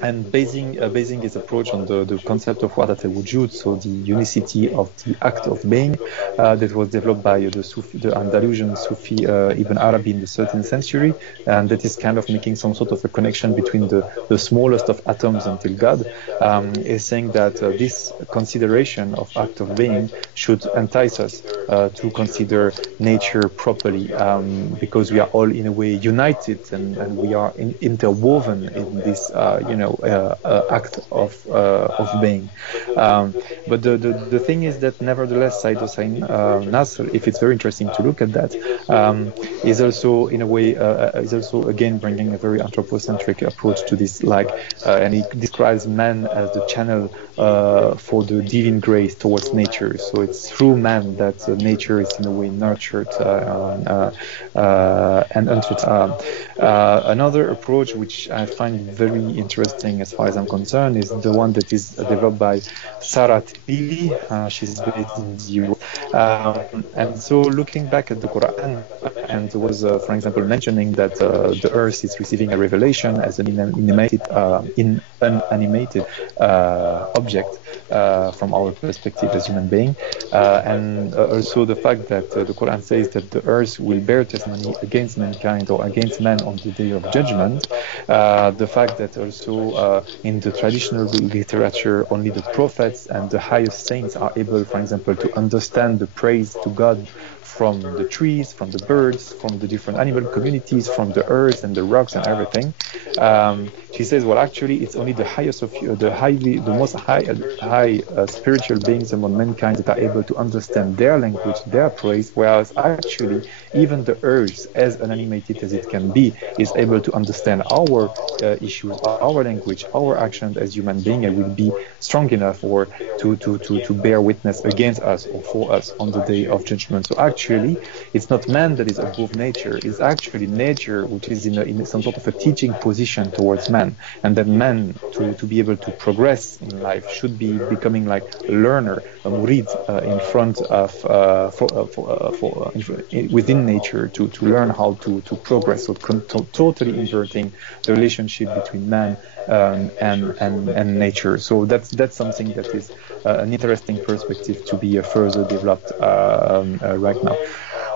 And basing his approach on the concept of Wahdat al-Wujud, so the unicity of the act of being, that was developed by the Andalusian Sufi Ibn Arabi in the 13th century, and that is kind of making some sort of a connection between the smallest of atoms until God, is saying that this consideration of act of being should entice us to consider nature properly, because we are all in a way united and we are interwoven in this act of being. But the thing is that nevertheless, Sayyid Hossein Nasr, if it's very interesting to look at that, is also in a way is also again bringing a very anthropocentric approach to this, and he describes man as the channel for the divine grace towards nature. So it's through man that nature is in a way nurtured and nurtured. Another approach which I find very interesting as far as I'm concerned is the one that is developed by Sarah Tibili. She's based in the US. And so looking back at the Quran, and was, for example, mentioning that the earth is receiving a revelation as an inanimated object from our perspective as human being, and also the fact that the Quran says that the earth will bear testimony against mankind or against man on the day of judgment. The fact that also in the traditional literature only the prophets and the highest saints are able, for example, to understand the praise to God from the trees, from the birds, from the different animal communities, from the earth and the rocks and everything. She says, well, actually, it's only the highest of the most high spiritual beings among mankind that are able to understand their language, their praise, whereas actually even the earth, as unanimated as it can be, is able to understand our issues, our language, our actions as human beings, and will be strong enough or to bear witness against us or for us on the day of judgment. So actually, it's not man that is above nature; it's actually nature which is in some sort of a teaching position towards man, and that man to be able to progress in life should be becoming like a learner, a murid in front of within nature to learn how to progress. So totally inverting the relationship between man and nature. So that's something that is an interesting perspective to be further developed right now.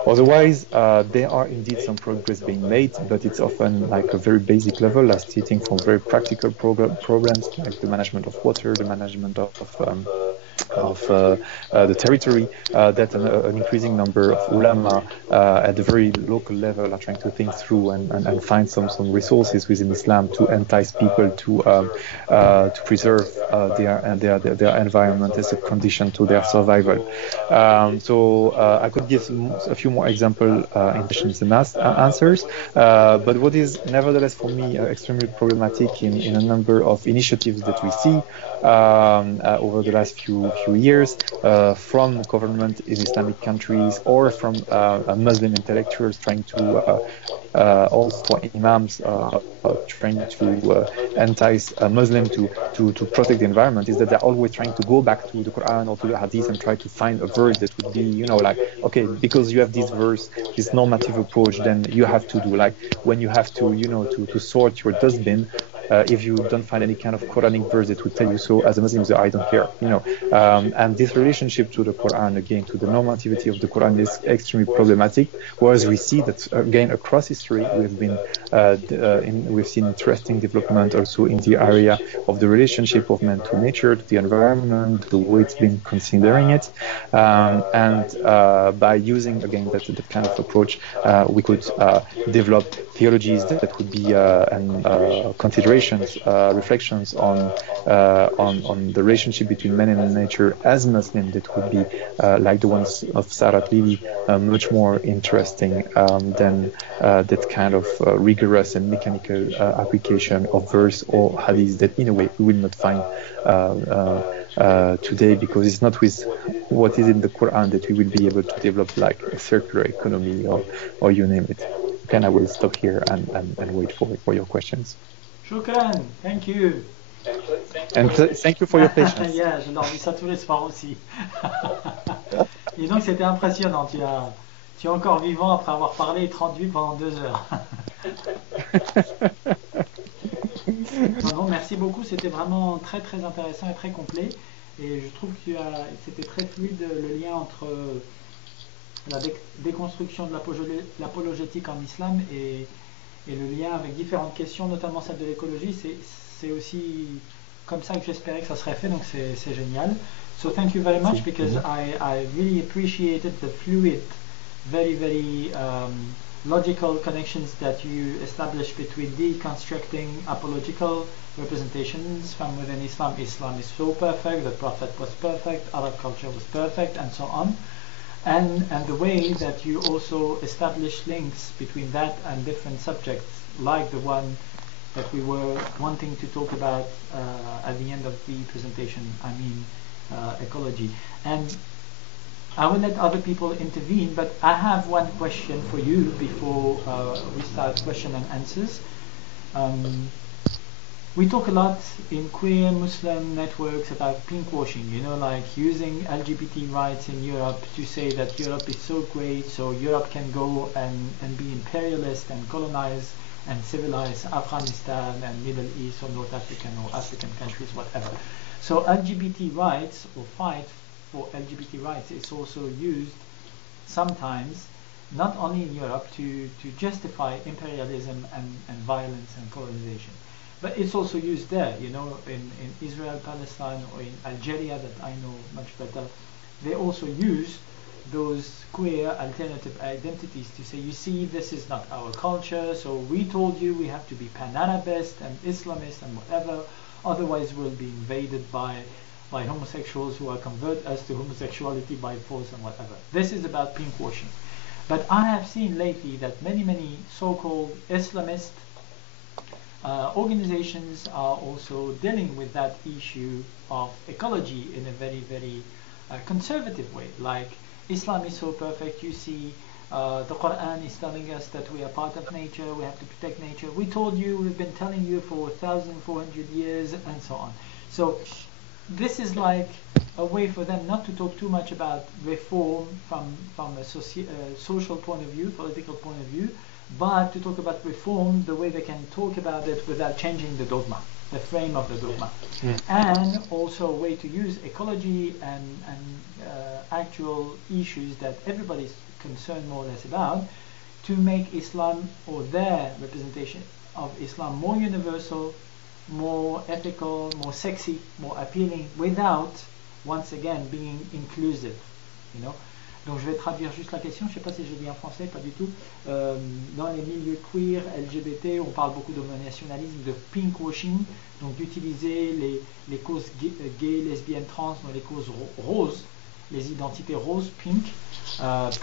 Otherwise, there are indeed some progress being made, but it's often like a very basic level, starting from very practical problems like the management of water, the management of the territory, that an increasing number of ulama at the very local level are trying to think through and find some resources within Islam to entice people to preserve their environment as a condition to their survival. So I could give a few more examples in questions and answers, but what is nevertheless for me extremely problematic in a number of initiatives that we see over the last few years from government in Islamic countries or from Muslim intellectuals trying to also imams trying to entice a Muslim to protect the environment, is that they're always trying to go back to the Quran or to the Hadith and try to find a verse that would be, like, okay, because you have this verse, this normative approach, then you have to do, like, when you have to, to sort your dustbin, if you don't find any kind of Quranic verse that would tell you so, as a Muslim, I don't care, and this relationship to the Quran, again, to the normativity of the Quran is extremely problematic, whereas we see that, again, across history, we've seen interesting development also in the area of the relationship of man to nature, to the environment, the way it's been considering it, and by using, again, that kind of approach, we could develop theologies that would be considerations, reflections on the relationship between man and nature as Muslim, that would be like the ones of Sarat Lili, much more interesting than that kind of rigorous and mechanical application of verse or hadith that in a way we will not find today, because it's not with what is in the Quran that we will be able to develop like a circular economy or you name it. And I will stop here and wait for your questions. Shukran, thank you. And thank you for your patience. Yeah, je leur dis ça tous les soirs aussi. Et donc c'était impressionnant, tu es encore vivant après avoir parlé et traduit pendant 2 heures. Non, merci beaucoup, c'était vraiment très très intéressant et très complet. Et je trouve que c'était très fluide le lien entre la déconstruction de l'apologétique en islam et le lien avec différentes questions, notamment celle de l'écologie. C'est aussi comme ça que j'espérais que ça serait fait, donc c'est génial. So thank you very much, because I really appreciated the fluid, very very logical connections that you established between deconstructing apological representations from within Islam. Islam is so perfect, the Prophet was perfect, Arab culture was perfect, and so on. And the way that you also establish links between that and different subjects, like the one that we were wanting to talk about at the end of the presentation, I mean ecology. And I will let other people intervene, but I have one question for you before we start question and answers. We talk a lot in queer Muslim networks about pinkwashing, like using LGBT rights in Europe to say that Europe is so great, so Europe can go and be imperialist and colonize and civilize Afghanistan and Middle East or North African or African countries, whatever. So LGBT rights or fight for LGBT rights is also used sometimes, not only in Europe, to justify imperialism and violence and colonization. But it's also used there, in Israel, Palestine, or in Algeria, that I know much better. They also use those queer alternative identities to say, you see, this is not our culture, so we told you we have to be pan-Arabist and Islamist and whatever, otherwise we'll be invaded by homosexuals who will convert us to homosexuality by force and whatever. This is about pinkwashing. But I have seen lately that many so-called Islamist organizations are also dealing with that issue of ecology in a very, very conservative way. Like, Islam is so perfect, you see, the Quran is telling us that we are part of nature, we have to protect nature. We told you, we've been telling you for 1,400 years, and so on. So this is like a way for them not to talk too much about reform from a social point of view, political point of view, but to talk about reform the way they can talk about it without changing the dogma. the frame of the dogma. And also a way to use ecology and actual issues that everybody's concerned more or less about to make Islam or their representation of Islam more universal, more ethical, more sexy, more appealing, without, once again, being inclusive. You know? Donc je vais traduire juste la question, je ne sais pas si je dis en français, pas du tout. Dans les milieux queer, LGBT, on parle beaucoup d'homonationalisme, de pinkwashing, donc d'utiliser les causes gays, lesbiennes, trans, dans les causes roses, les identités roses, pink,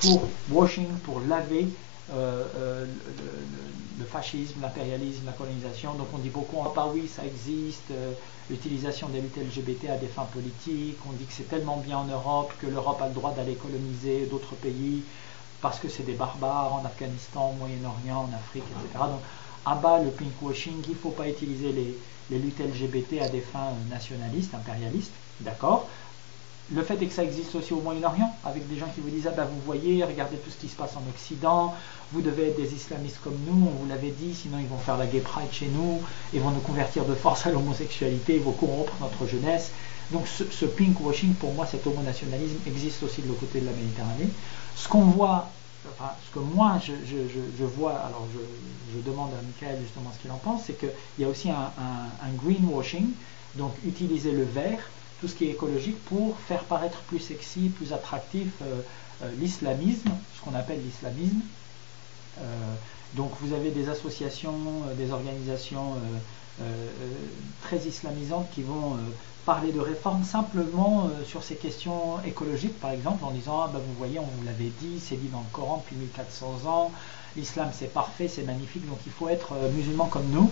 pour washing, pour laver le fascisme, l'impérialisme, la colonisation. Donc on dit beaucoup, oui, ça existe, l'utilisation des luttes LGBT à des fins politiques, on dit que c'est tellement bien en Europe, que l'Europe a le droit d'aller coloniser d'autres pays, parce que c'est des barbares en Afghanistan, au Moyen-Orient, en Afrique, etc. Donc à bas le pinkwashing, il ne faut pas utiliser les luttes LGBT à des fins nationalistes, impérialistes, d'accord. Le fait est que ça existe aussi au Moyen-Orient, avec des gens qui vous disent « Ah ben vous voyez, regardez tout ce qui se passe en Occident, vous devez être des islamistes comme nous, on vous l'avait dit, sinon ils vont faire la gay pride chez nous, ils vont nous convertir de force à l'homosexualité, ils vont corrompre notre jeunesse. » Donc ce pinkwashing, pour moi, cet homonationalisme existe aussi de l'autre côté de la Méditerranée. Ce qu'on voit, enfin, ce que moi je vois, alors je demande à Michael justement ce qu'il en pense, c'est qu'il y a aussi un greenwashing, donc utiliser le vert, tout ce qui est écologique, pour faire paraître plus sexy, plus attractif l'islamisme, ce qu'on appelle l'islamisme. Donc vous avez des associations, des organisations très islamisantes qui vont parler de réformes simplement sur ces questions écologiques, par exemple, en disant « Ah ben vous voyez, on vous l'avait dit, c'est dit dans le Coran depuis 1400 ans, l'islam c'est parfait, c'est magnifique, donc il faut être musulman comme nous,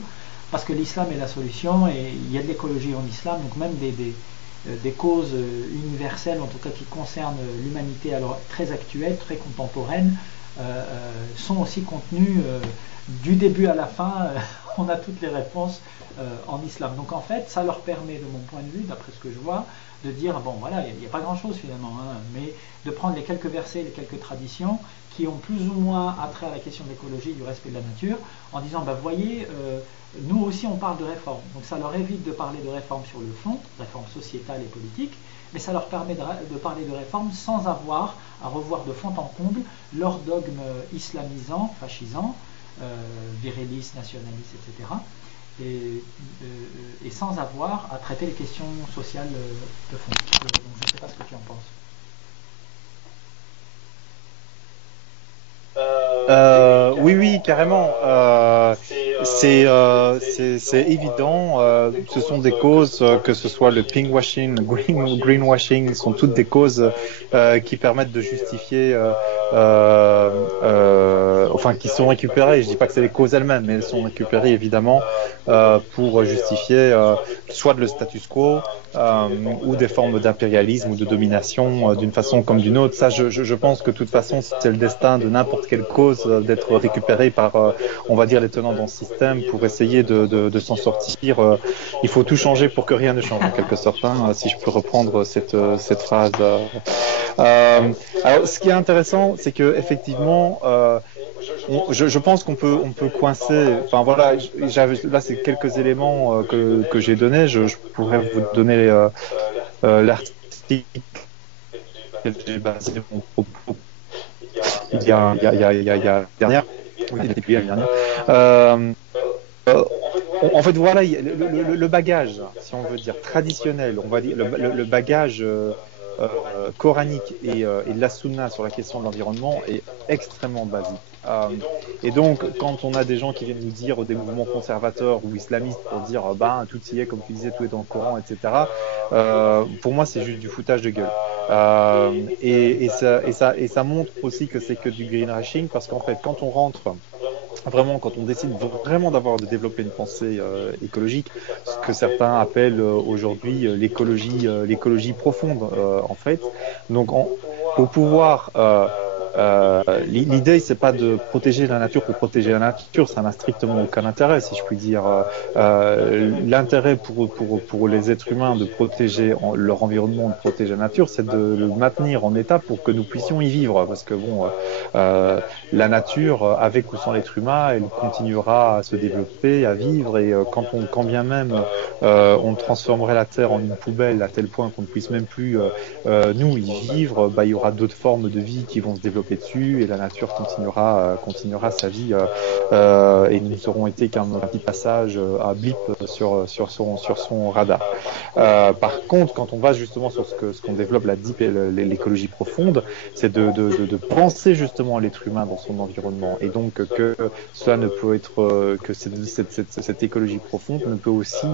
parce que l'islam est la solution, et il y a de l'écologie en islam, donc même des causes universelles, en tout cas qui concernent l'humanité, alors très actuelle, très contemporaine, sont aussi contenues du début à la fin, on a toutes les réponses en islam. Donc en fait, ça leur permet, de mon point de vue, d'après ce que je vois, de dire, bon voilà, il n'y a pas grand-chose finalement, hein, mais de prendre les quelques versets, les quelques traditions qui ont plus ou moins attrait à la question de l'écologie, du respect de la nature, en disant, bah voyez, nous aussi on parle de réforme. Donc ça leur évite de parler de réforme sur le fond, réforme sociétale et politique, mais ça leur permet de parler de réforme sans avoir à revoir de fond en comble leurs dogmes islamisants, fascisants, virilistes, nationalistes, etc. Et sans avoir à traiter les questions sociales de fond. Donc je ne sais pas ce que tu en penses. Oui, carrément. C'est évident. Ce sont des causes, que ce soit le pinkwashing, le greenwashing, sont toutes des causes qui permettent de justifier, enfin qui sont récupérées. Je dis pas que c'est les causes elles-mêmes, mais elles sont récupérées évidemment pour justifier soit le status quo ou des formes d'impérialisme ou de domination d'une façon comme d'une autre. Ça, je pense que de toute façon, c'est le destin de n'importe quelle cause d'être récupérée par, on va dire, les tenants dans ce système pour essayer de s'en sortir. Il faut tout changer pour que rien ne change, en quelque sorte, hein, si je peux reprendre cette phrase. Alors, ce qui est intéressant, c'est que effectivement, je pense qu'on peut coincer. Enfin voilà, là c'est quelques éléments que j'ai donnés. Je pourrais vous donner l'article que j'ai basé mon propos il y a dernière. En fait, voilà, le bagage, si on veut dire traditionnel, on va dire le bagage coranique et de la sunna sur la question de l'environnement est extrêmement basique. Et donc, quand on a des gens qui viennent nous dire, des mouvements conservateurs ou islamistes, pour dire tout y est, comme tu disais, tout est dans le Coran, etc., pour moi, c'est juste du foutage de gueule. Et ça montre aussi que c'est que du greenwashing, parce qu'en fait, quand on rentre vraiment, quand on décide vraiment de développer une pensée écologique, ce que certains appellent aujourd'hui l'écologie profonde, en fait. Donc, pour pouvoir l'idée, c'est pas de protéger la nature pour protéger la nature, ça n'a strictement aucun intérêt, si je puis dire. L'intérêt pour les êtres humains de protéger leur environnement, de protéger la nature, c'est de le maintenir en état pour que nous puissions y vivre. Parce que bon, la nature, avec ou sans l'être humain, elle continuera à se développer, à vivre. Et quand bien même on transformerait la Terre en une poubelle à tel point qu'on ne puisse même plus nous y vivre, il y aura d'autres formes de vie qui vont se développer dessus et la nature continuera sa vie et nous n'aurons été qu'un petit passage à blip sur son radar. Par contre, quand on va justement sur ce qu'on développe la deep et l'écologie profonde, c'est de penser justement l'être humain dans son environnement et donc que cela ne peut être que cette écologie profonde ne peut aussi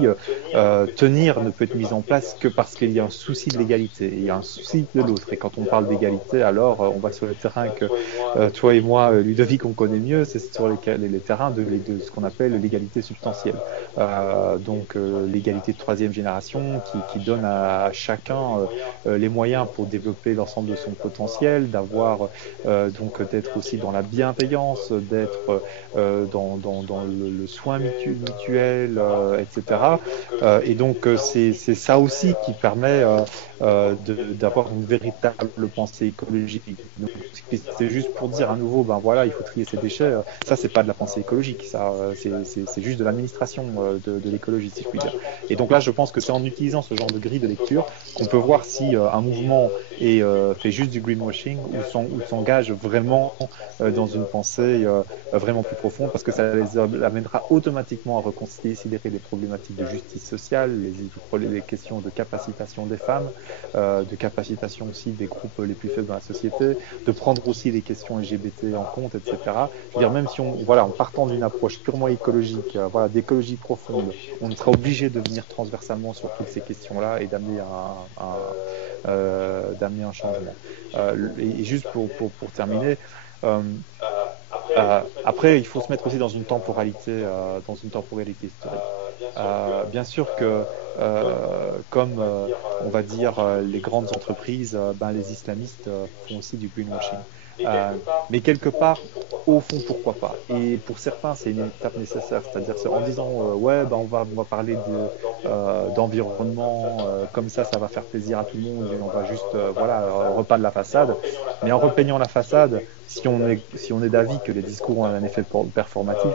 ne peut être mise en place que parce qu'il y a un souci de l'égalité, il y a un souci de l'autre. Et quand on parle d'égalité, alors on va sur le terrain que toi et moi, Ludovic, on connaît mieux, c'est sur les terrains de ce qu'on appelle l'égalité substantielle. Donc l'égalité de troisième génération qui donne à chacun les moyens pour développer l'ensemble de son potentiel, donc d'être aussi dans la bienveillance, d'être dans le soin mutuel, etc. Et donc c'est ça aussi qui permet d'avoir une véritable pensée écologique. Donc, c'est juste pour dire à nouveau, il faut trier ses déchets. Ça, c'est pas de la pensée écologique, ça, c'est juste de l'administration de l'écologie, si je puis dire. Et donc là, je pense que c'est en utilisant ce genre de grille de lecture qu'on peut voir si un mouvement fait juste du greenwashing ou s'engage vraiment dans une pensée vraiment plus profonde, parce que ça les amènera automatiquement à reconsidérer les problématiques de justice sociale, les questions de capacitation des femmes, de capacitation aussi des groupes les plus faibles dans la société, de prendre aussi les questions LGBT en compte, etc. Je veux dire, même si en partant d'une approche purement écologique, d'écologie profonde, on sera obligé de venir transversalement sur toutes ces questions-là et d'amener un changement. Et juste pour terminer, après, il faut se mettre aussi dans une temporalité historique. Bien sûr que, comme on va dire les grandes entreprises, les islamistes font aussi du greenwashing. Mais quelque part, au fond, pourquoi pas? Et pour certains, c'est une étape nécessaire, c'est-à-dire en disant on va parler d'environnement, comme ça va faire plaisir à tout le monde et on va juste repeindre la façade. Mais en repeignant la façade, si on est d'avis que les discours ont un effet performatif,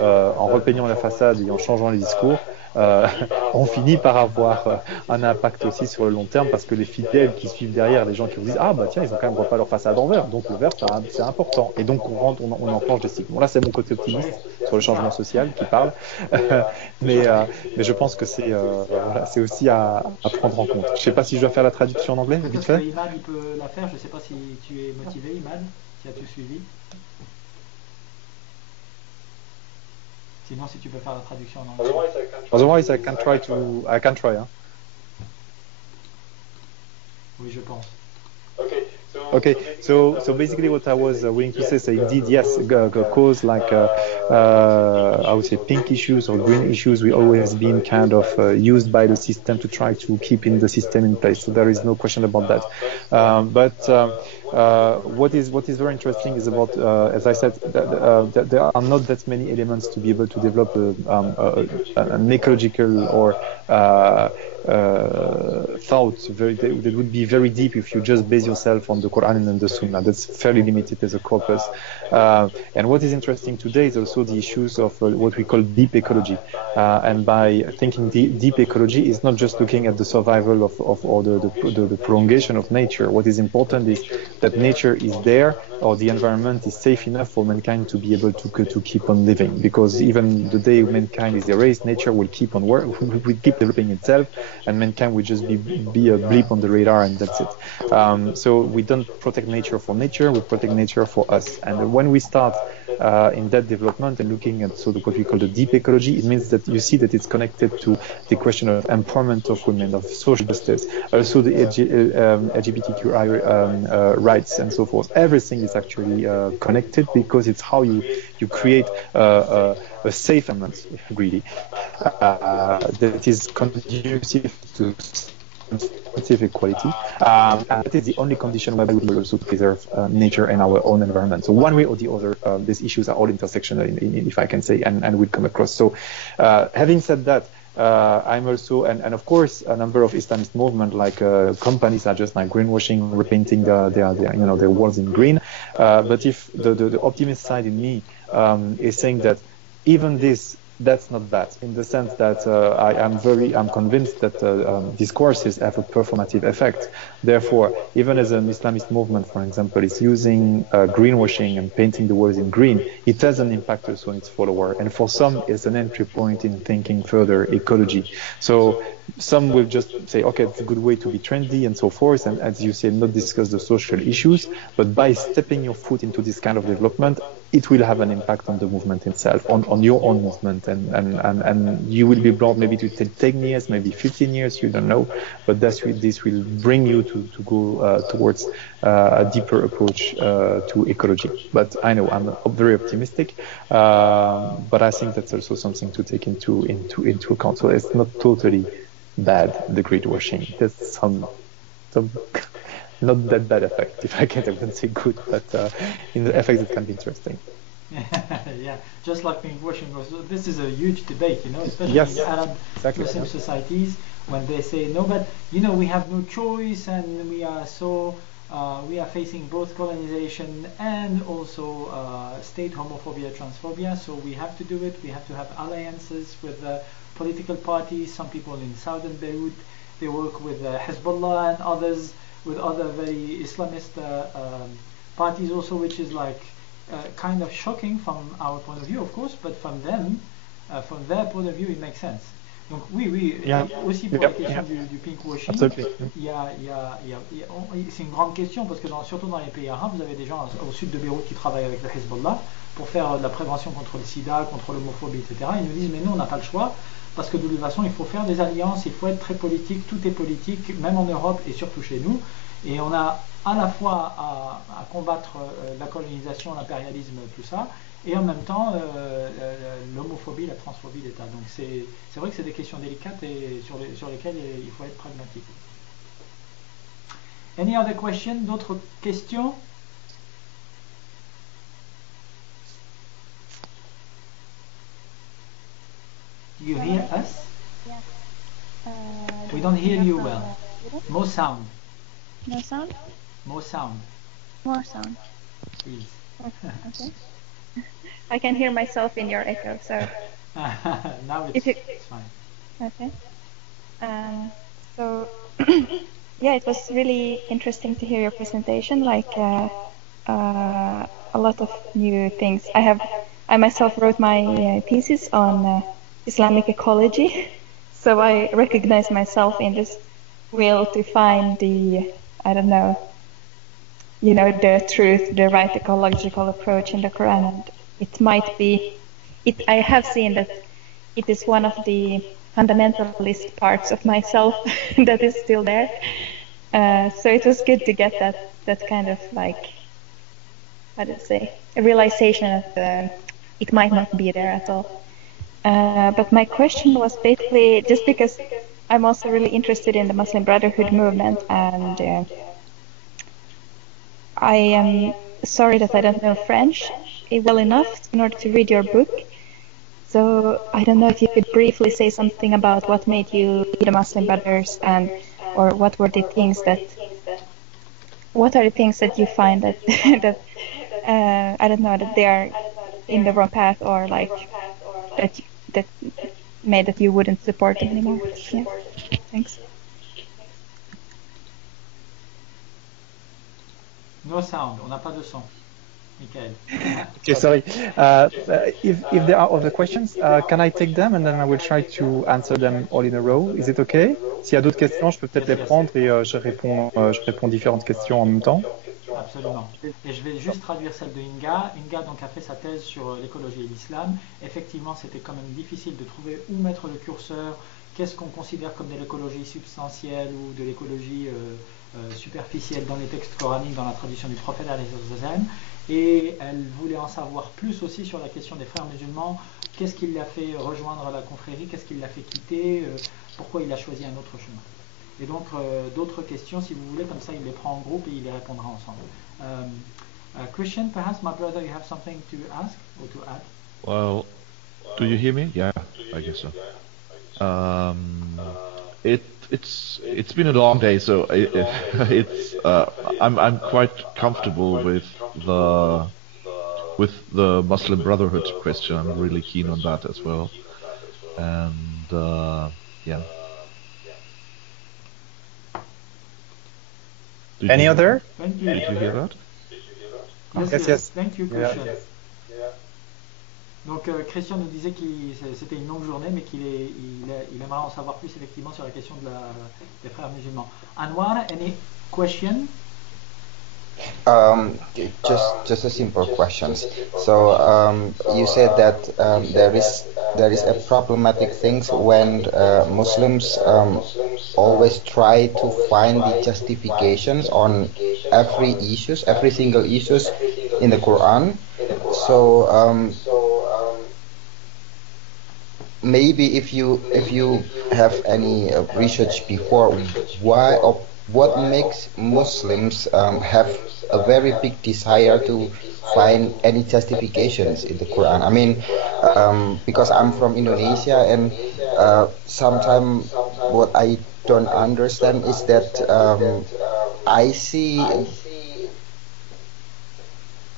en repeignant la façade et en changeant les discours, on finit par avoir un impact aussi sur le long terme, parce que les fidèles qui suivent derrière, les gens qui vous disent tiens, ils ont quand même repeint leur façade en vert, donc le vert c'est important, et donc on enclenche des cycles. Bon, là c'est mon côté optimiste sur le changement social qui parle, mais je pense que c'est aussi à prendre en compte. Je sais pas si je dois faire la traduction en anglais vite fait. Imad il peut la faire, je sais pas si tu es motivé, Imad, si as-tu suivi? Sinon, si tu peux faire la traduction en anglais. Otherwise, I can try. Hein? Oui, je pense. Okay, so basically what I was willing to say is indeed, yes, cause like I would say pink issues or green issues, we always been kind of used by the system to try to keep in the system in place. So there is no question about that. But what is very interesting is about, as I said, that there are not that many elements to be able to develop an ecological or thoughts that would be very deep if you just base yourself on the Quran and the Sunnah. That's fairly limited as a corpus. And what is interesting today is also the issues of what we call deep ecology. And by thinking deep ecology is not just looking at the survival or the prolongation of nature. What is important is that nature is there, or the environment is safe enough for mankind to be able to keep on living. Because even the day mankind is erased, nature will keep on will keep developing itself, and mankind will just be a blip on the radar, and that's it. So we don't protect nature for nature, we protect nature for us. And when we start in that development and looking at what we call the deep ecology, it means that you see that it's connected to the question of empowerment of women, of social justice, also the LGBTQI rights and so forth. Everything is actually connected, because it's how you create a safe environment, really, that is conducive to transformative equality. That is the only condition where we will also preserve nature and our own environment. So one way or the other, these issues are all intersectional, if I can say, and will come across. So having said that, I'm also, and of course, a number of Islamist movements, like companies are just like greenwashing, repainting their walls in green. But if the optimist side in me is saying that even that's not bad, in the sense that I'm convinced that discourses have a performative effect. Therefore, even as an Islamist movement, for example, is using greenwashing and painting the walls in green, it has an impact also on its follower. And for some, it's an entry point in thinking further ecology. So some will just say, okay, it's a good way to be trendy and so forth, and as you say, not discuss the social issues. But by stepping your foot into this kind of development, it will have an impact on the movement itself, on your own movement, and you will be brought maybe to 10 years, maybe 15 years, you don't know, but this will bring you to go towards a deeper approach to ecology. But I know I'm very optimistic, but I think that's also something to take into account. So it's not totally bad, the greenwashing. There's some not that bad effect, if I can't even say good, but in the effects it can be interesting. Yeah, just like greenwashing. This is a huge debate, especially in Arab Muslim societies, when they say no, but we have no choice, and we are facing both colonization and also state homophobia, transphobia, so we have to do it. We have to have alliances with political parties. Some people in southern Beirut, they work with Hezbollah and others, with other very Islamist parties also, which is like kind of shocking from our point of view, of course, but from them, from their point of view, it makes sense. Donc oui, aussi pour la question du pinkwashing, c'est une grande question, parce que surtout dans les pays arabes, vous avez des gens au sud de Beyrouth qui travaillent avec le Hezbollah pour faire de la prévention contre le sida, contre l'homophobie, etc. Ils nous disent, mais nous, on n'a pas le choix, parce que de toute façon, il faut faire des alliances, il faut être très politique, tout est politique, même en Europe et surtout chez nous. Et on a à la fois à combattre la colonisation, l'impérialisme, tout ça, et en même temps l'homophobie, la transphobie d'État. Donc c'est vrai que c'est des questions délicates et sur lesquelles il faut être pragmatique. Any other question? D'autres questions? Do you hear us? Yeah. We don't hear you well. More sound. No sound? More sound. More sound. Please. Okay. I can hear myself in your echo, so. Now it's fine. Okay. So, yeah, it was really interesting to hear your presentation. Like a lot of new things. I myself wrote my thesis on Islamic ecology, so I recognize myself in this will to find the, I don't know, the truth, the right ecological approach in the Quran. And it might be, I have seen that it is one of the fundamentalist parts of myself that is still there. So it was good to get that kind of like, how to say, a realization that it might not be there at all. But my question was basically just because I'm also really interested in the Muslim Brotherhood movement, and I am sorry that I don't know French well enough in order to read your book. So I don't know if you could briefly say something about what made you be the Muslim Brothers, or what were the things what are the things that you find that I don't know, that they are in the wrong path, or like that made that you wouldn't support them anymore. Yeah. Thanks. No sound. On n'a pas de son. Michael. Okay, sorry. If there are other questions, can I take them and then I will try to answer them all in a row? Is it okay? S'il y a d'autres questions, je peux peut-être les prendre et je réponds différentes questions en même temps. Absolument. Et je vais juste traduire celle de Inga. Inga donc a fait sa thèse sur l'écologie et l'islam. Effectivement, c'était quand même difficile de trouver où mettre le curseur. Qu'est-ce qu'on considère comme de l'écologie substantielle ou de l'écologie superficielle dans les textes coraniques, dans la tradition du prophète alayhi salam. Et elle voulait en savoir plus aussi sur la question des frères musulmans. Qu'est-ce qui l'a fait rejoindre la confrérie? Qu'est-ce qui l'a fait quitter? Pourquoi il a choisi un autre chemin? Et donc d'autres questions, si vous voulez, comme ça il les prend en groupe et il les répondra ensemble. Christian, perhaps my brother, you have something to ask or to add? Well, do you hear me? Yeah, I guess so. It's been a long day, so I'm quite comfortable with the Muslim Brotherhood question. I'm really keen on that as well, and yeah. Any other? Thank you. Did you hear that? Yes. Thank you, Christian. Donc Christian nous disait que c'était une longue journée, mais qu'il aimerait en savoir plus effectivement sur la question des frères musulmans. Anwar, any question? Just a simple question. So you said that there is a problematic thing when Muslims always try to find the justifications on every single issues in the Quran. So maybe if you have any research before, why or what makes Muslims have a very big desire to find any justifications in the Quran? I mean, because I'm from Indonesia, and sometimes what I don't understand is that I see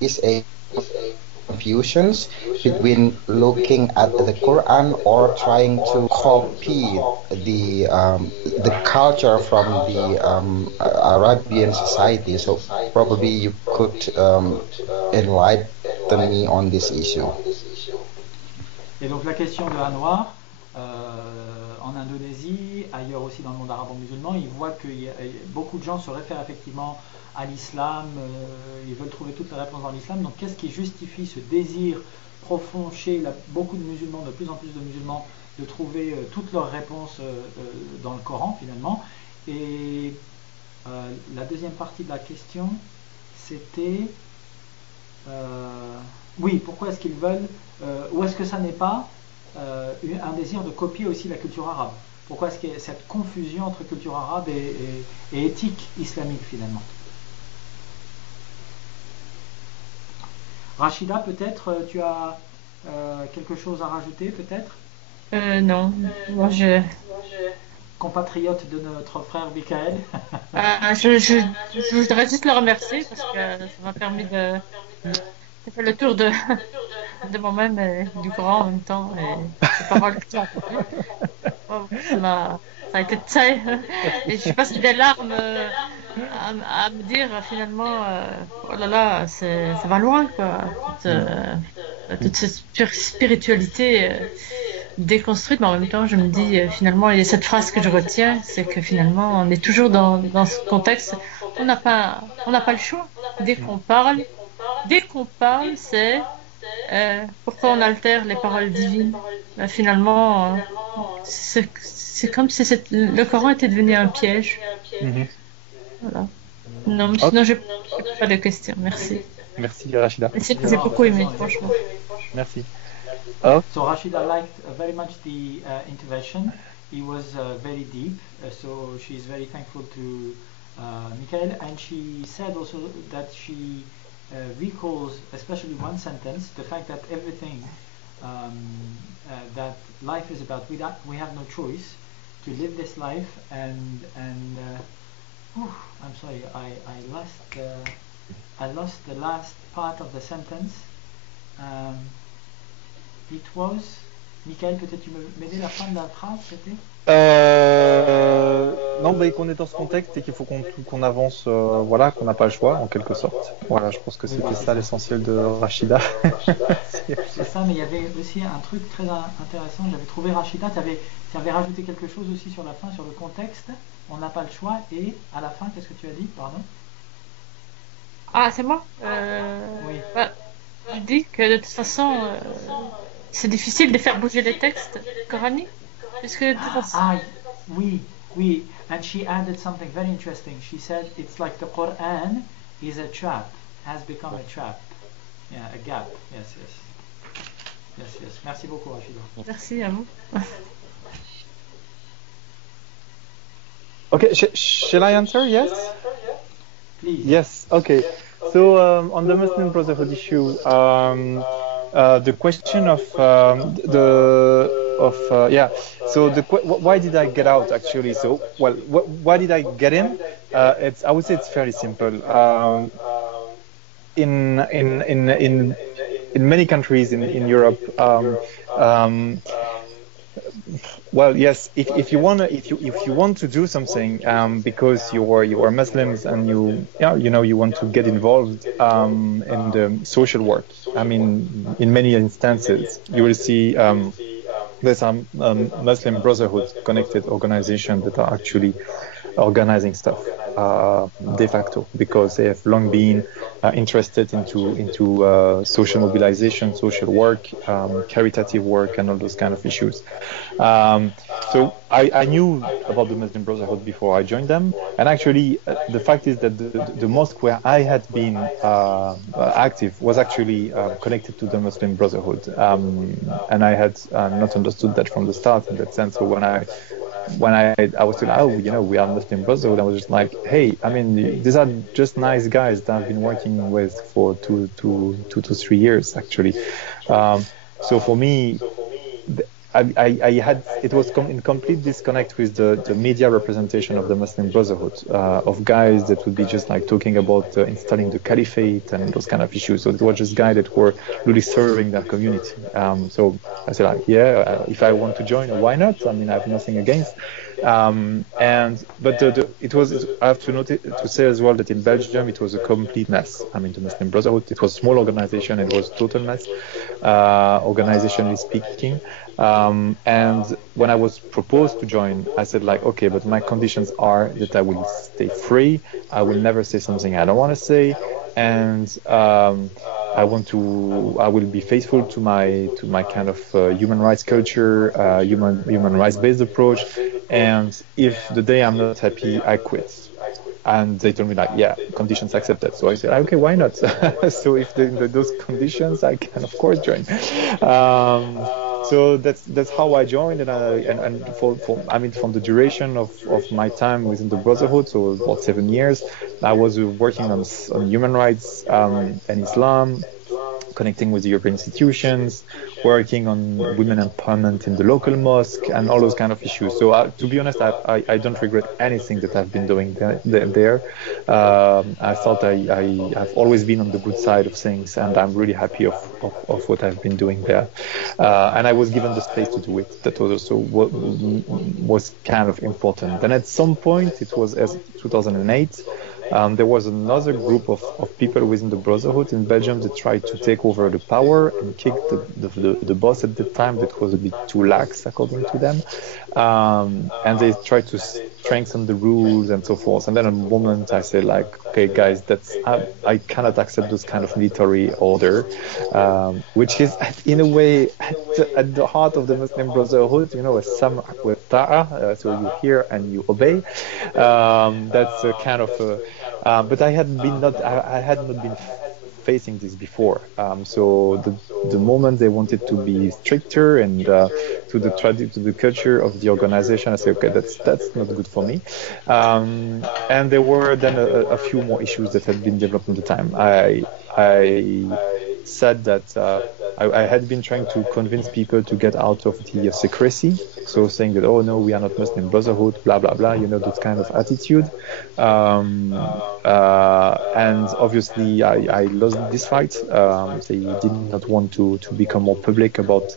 is a confusions between looking at the Quran or trying to copy the culture from the Arabian society. So probably you could enlighten me on this issue. Et donc la question de Anwar, en Indonésie, ailleurs aussi dans le monde arabo-musulman, il voit que beaucoup de gens se réfèrent effectivement à l'islam, ils veulent trouver toutes les réponses dans l'islam. Donc qu'est-ce qui justifie ce désir profond chez beaucoup de musulmans, de plus en plus de musulmans, de trouver toutes leurs réponses dans le Coran finalement? Et la deuxième partie de la question, c'était oui, pourquoi est-ce qu'ils veulent, ou est-ce que ça n'est pas un désir de copier aussi la culture arabe? Pourquoi est-ce qu'il y a cette confusion entre culture arabe et éthique islamique finalement? Rachida, peut-être tu as quelque chose à rajouter, peut-être? Non, moi je... Compatriote de notre frère Michael. Je voudrais juste le remercier parce que ça m'a permis de faire le tour de moi-même et du Coran en même temps et pas mal de temps. Ça a été très... Et je suis passée des larmes à me dire finalement oh là là, ça va loin quoi, toute cette spiritualité déconstruite, mais en même temps je me dis finalement, il y a cette phrase que je retiens, c'est que finalement on est toujours dans ce contexte, on n'a pas le choix. Dès qu'on parle c'est pourquoi on altère les paroles divines. Finalement c'est comme si le Coran était devenu un piège. Voilà. Non, mais sinon j'ai pas de questions. Merci. Merci Rachida. J'ai beaucoup aimé, franchement. Merci. So Rachida liked very much the intervention. It was very deep, so she's very thankful to Michael, and she said also that she recalls, especially one sentence, the fact that everything that life is about, we have no choice to live this life, and I'm sorry, I lost the last part of the sentence. It was, Michael, peut-être tu m'aider la fin de la phrase, c'était non, mais qu'on est dans ce contexte et qu'il faut qu'on avance, voilà, qu'on n'a pas le choix en quelque sorte. Voilà, je pense que c'était ça l'essentiel de Rachida. C'est ça, mais il y avait aussi un truc très intéressant. J'avais trouvé Rachida, tu avais rajouté quelque chose aussi sur la fin, sur le contexte. On n'a pas le choix, et à la fin, qu'est-ce que tu as dit, pardon? Ah, c'est moi Oui. Bah, je dis que de toute façon, c'est difficile de faire bouger les textes coraniques, puisque oui. And she added something very interesting. She said it's like the Quran is a trap, has become a trap. Yeah, a gap. Yes. Merci beaucoup, Rachida. Merci à vous. Okay, shall I answer? Yes? Please. Yes, okay. So on the Muslim Brotherhood issue, the question of So why did I get out actually? So why did I get in? I would say it's fairly simple. In many countries in Europe, well, yes. If you want to do something because you are Muslims and you want to get involved in the social work. I mean, in many instances, you will see there's some Muslim Brotherhood connected organizations that are actually organizing stuff de facto because they have long been interested into social mobilization, social work, caritative work, and all those kind of issues. So I knew about the Muslim Brotherhood before I joined them, and actually the fact is that the mosque where I had been active was actually connected to the Muslim Brotherhood, and I had not understood that from the start in that sense. So when I was told, we are Muslim Brotherhood, I was just like, hey, I mean, these are just nice guys that I've been working with for 2 to 3 years, actually. So for me, it was in complete disconnect with the media representation of the Muslim Brotherhood, of guys that would be just like talking about installing the caliphate and those kind of issues. So it was just guys that were really serving their community. So I said, like, if I want to join, why not? I mean, I have nothing against. But I have to say as well that in Belgium it was a complete mess. I mean, the Muslim Brotherhood, it was a small organization, it was a total mess, organizationally speaking. And when I was proposed to join, I said, like, okay, but my conditions are that I will stay free, I will never say something I don't want to say, and I will be faithful to my kind of human rights culture, human rights based approach. And if the day I'm not happy, I quit. And they told me, like, yeah, conditions accepted. So I said, okay, why not? So if those conditions, I can of course join. So that's how I joined, and from the duration of my time within the Brotherhood, so about 7 years, I was working on human rights and Islam, connecting with the European institutions, working on women empowerment in the local mosque, and all those kind of issues. So to be honest, I don't regret anything that I've been doing there. I thought I've always been on the good side of things, and I'm really happy of what I've been doing there. And I was given the space to do it. That was also what was kind of important. And at some point, it was as 2008, there was another group of people within the Brotherhood in Belgium that tried to take over the power and kick the boss at the time that was a bit too lax, according to them. And they tried to strengthen the rules and so forth. And then at a moment I said, like, okay, guys, I cannot accept this kind of military order, which is in a way at the heart of the Muslim Brotherhood, a sam' wa ta'a, so you hear and you obey. That's a kind of but I had not been facing this before. So the moment they wanted to be stricter and to the culture of the organization, I said, okay, that's not good for me. And there were then a few more issues that had been developed at the time. I said that I had been trying to convince people to get out of the secrecy, so saying that, oh no, we are not Muslim Brotherhood, blah blah blah, that kind of attitude. And obviously I lost this fight. They did not want to become more public about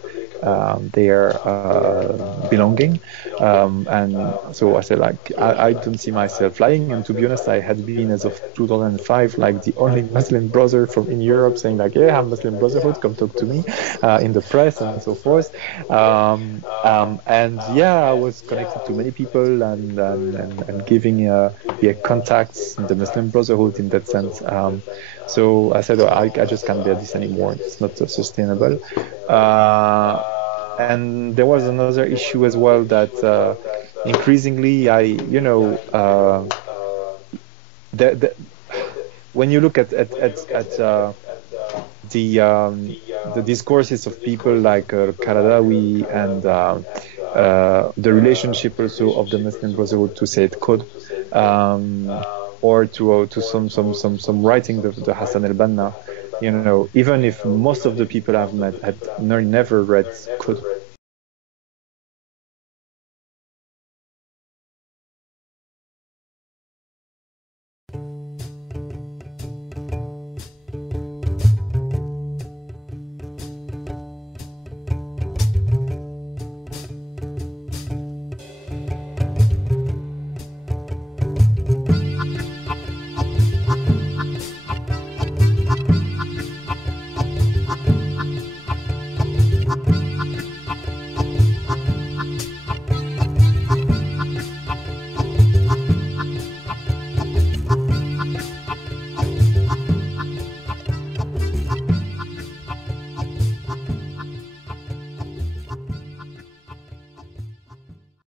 their belonging, and so I said, like, I don't see myself lying. And to be honest, I had been, as of 2005, like the only Muslim brother in Europe saying, like, yeah, I'm Muslim Brotherhood, come talk to me in the press and so forth. And yeah, I was connected to many people and giving contacts in the Muslim Brotherhood in that sense. So I said, I just can't bear this anymore. It's not sustainable. And there was another issue as well, that increasingly when you look at the discourses of people like Qaradawi the relationship also of the Muslim Brotherhood to Sayyid Qutb, or to some writing the Hassan al-Banna. You know, even if most of the people I've met had never read Qutb,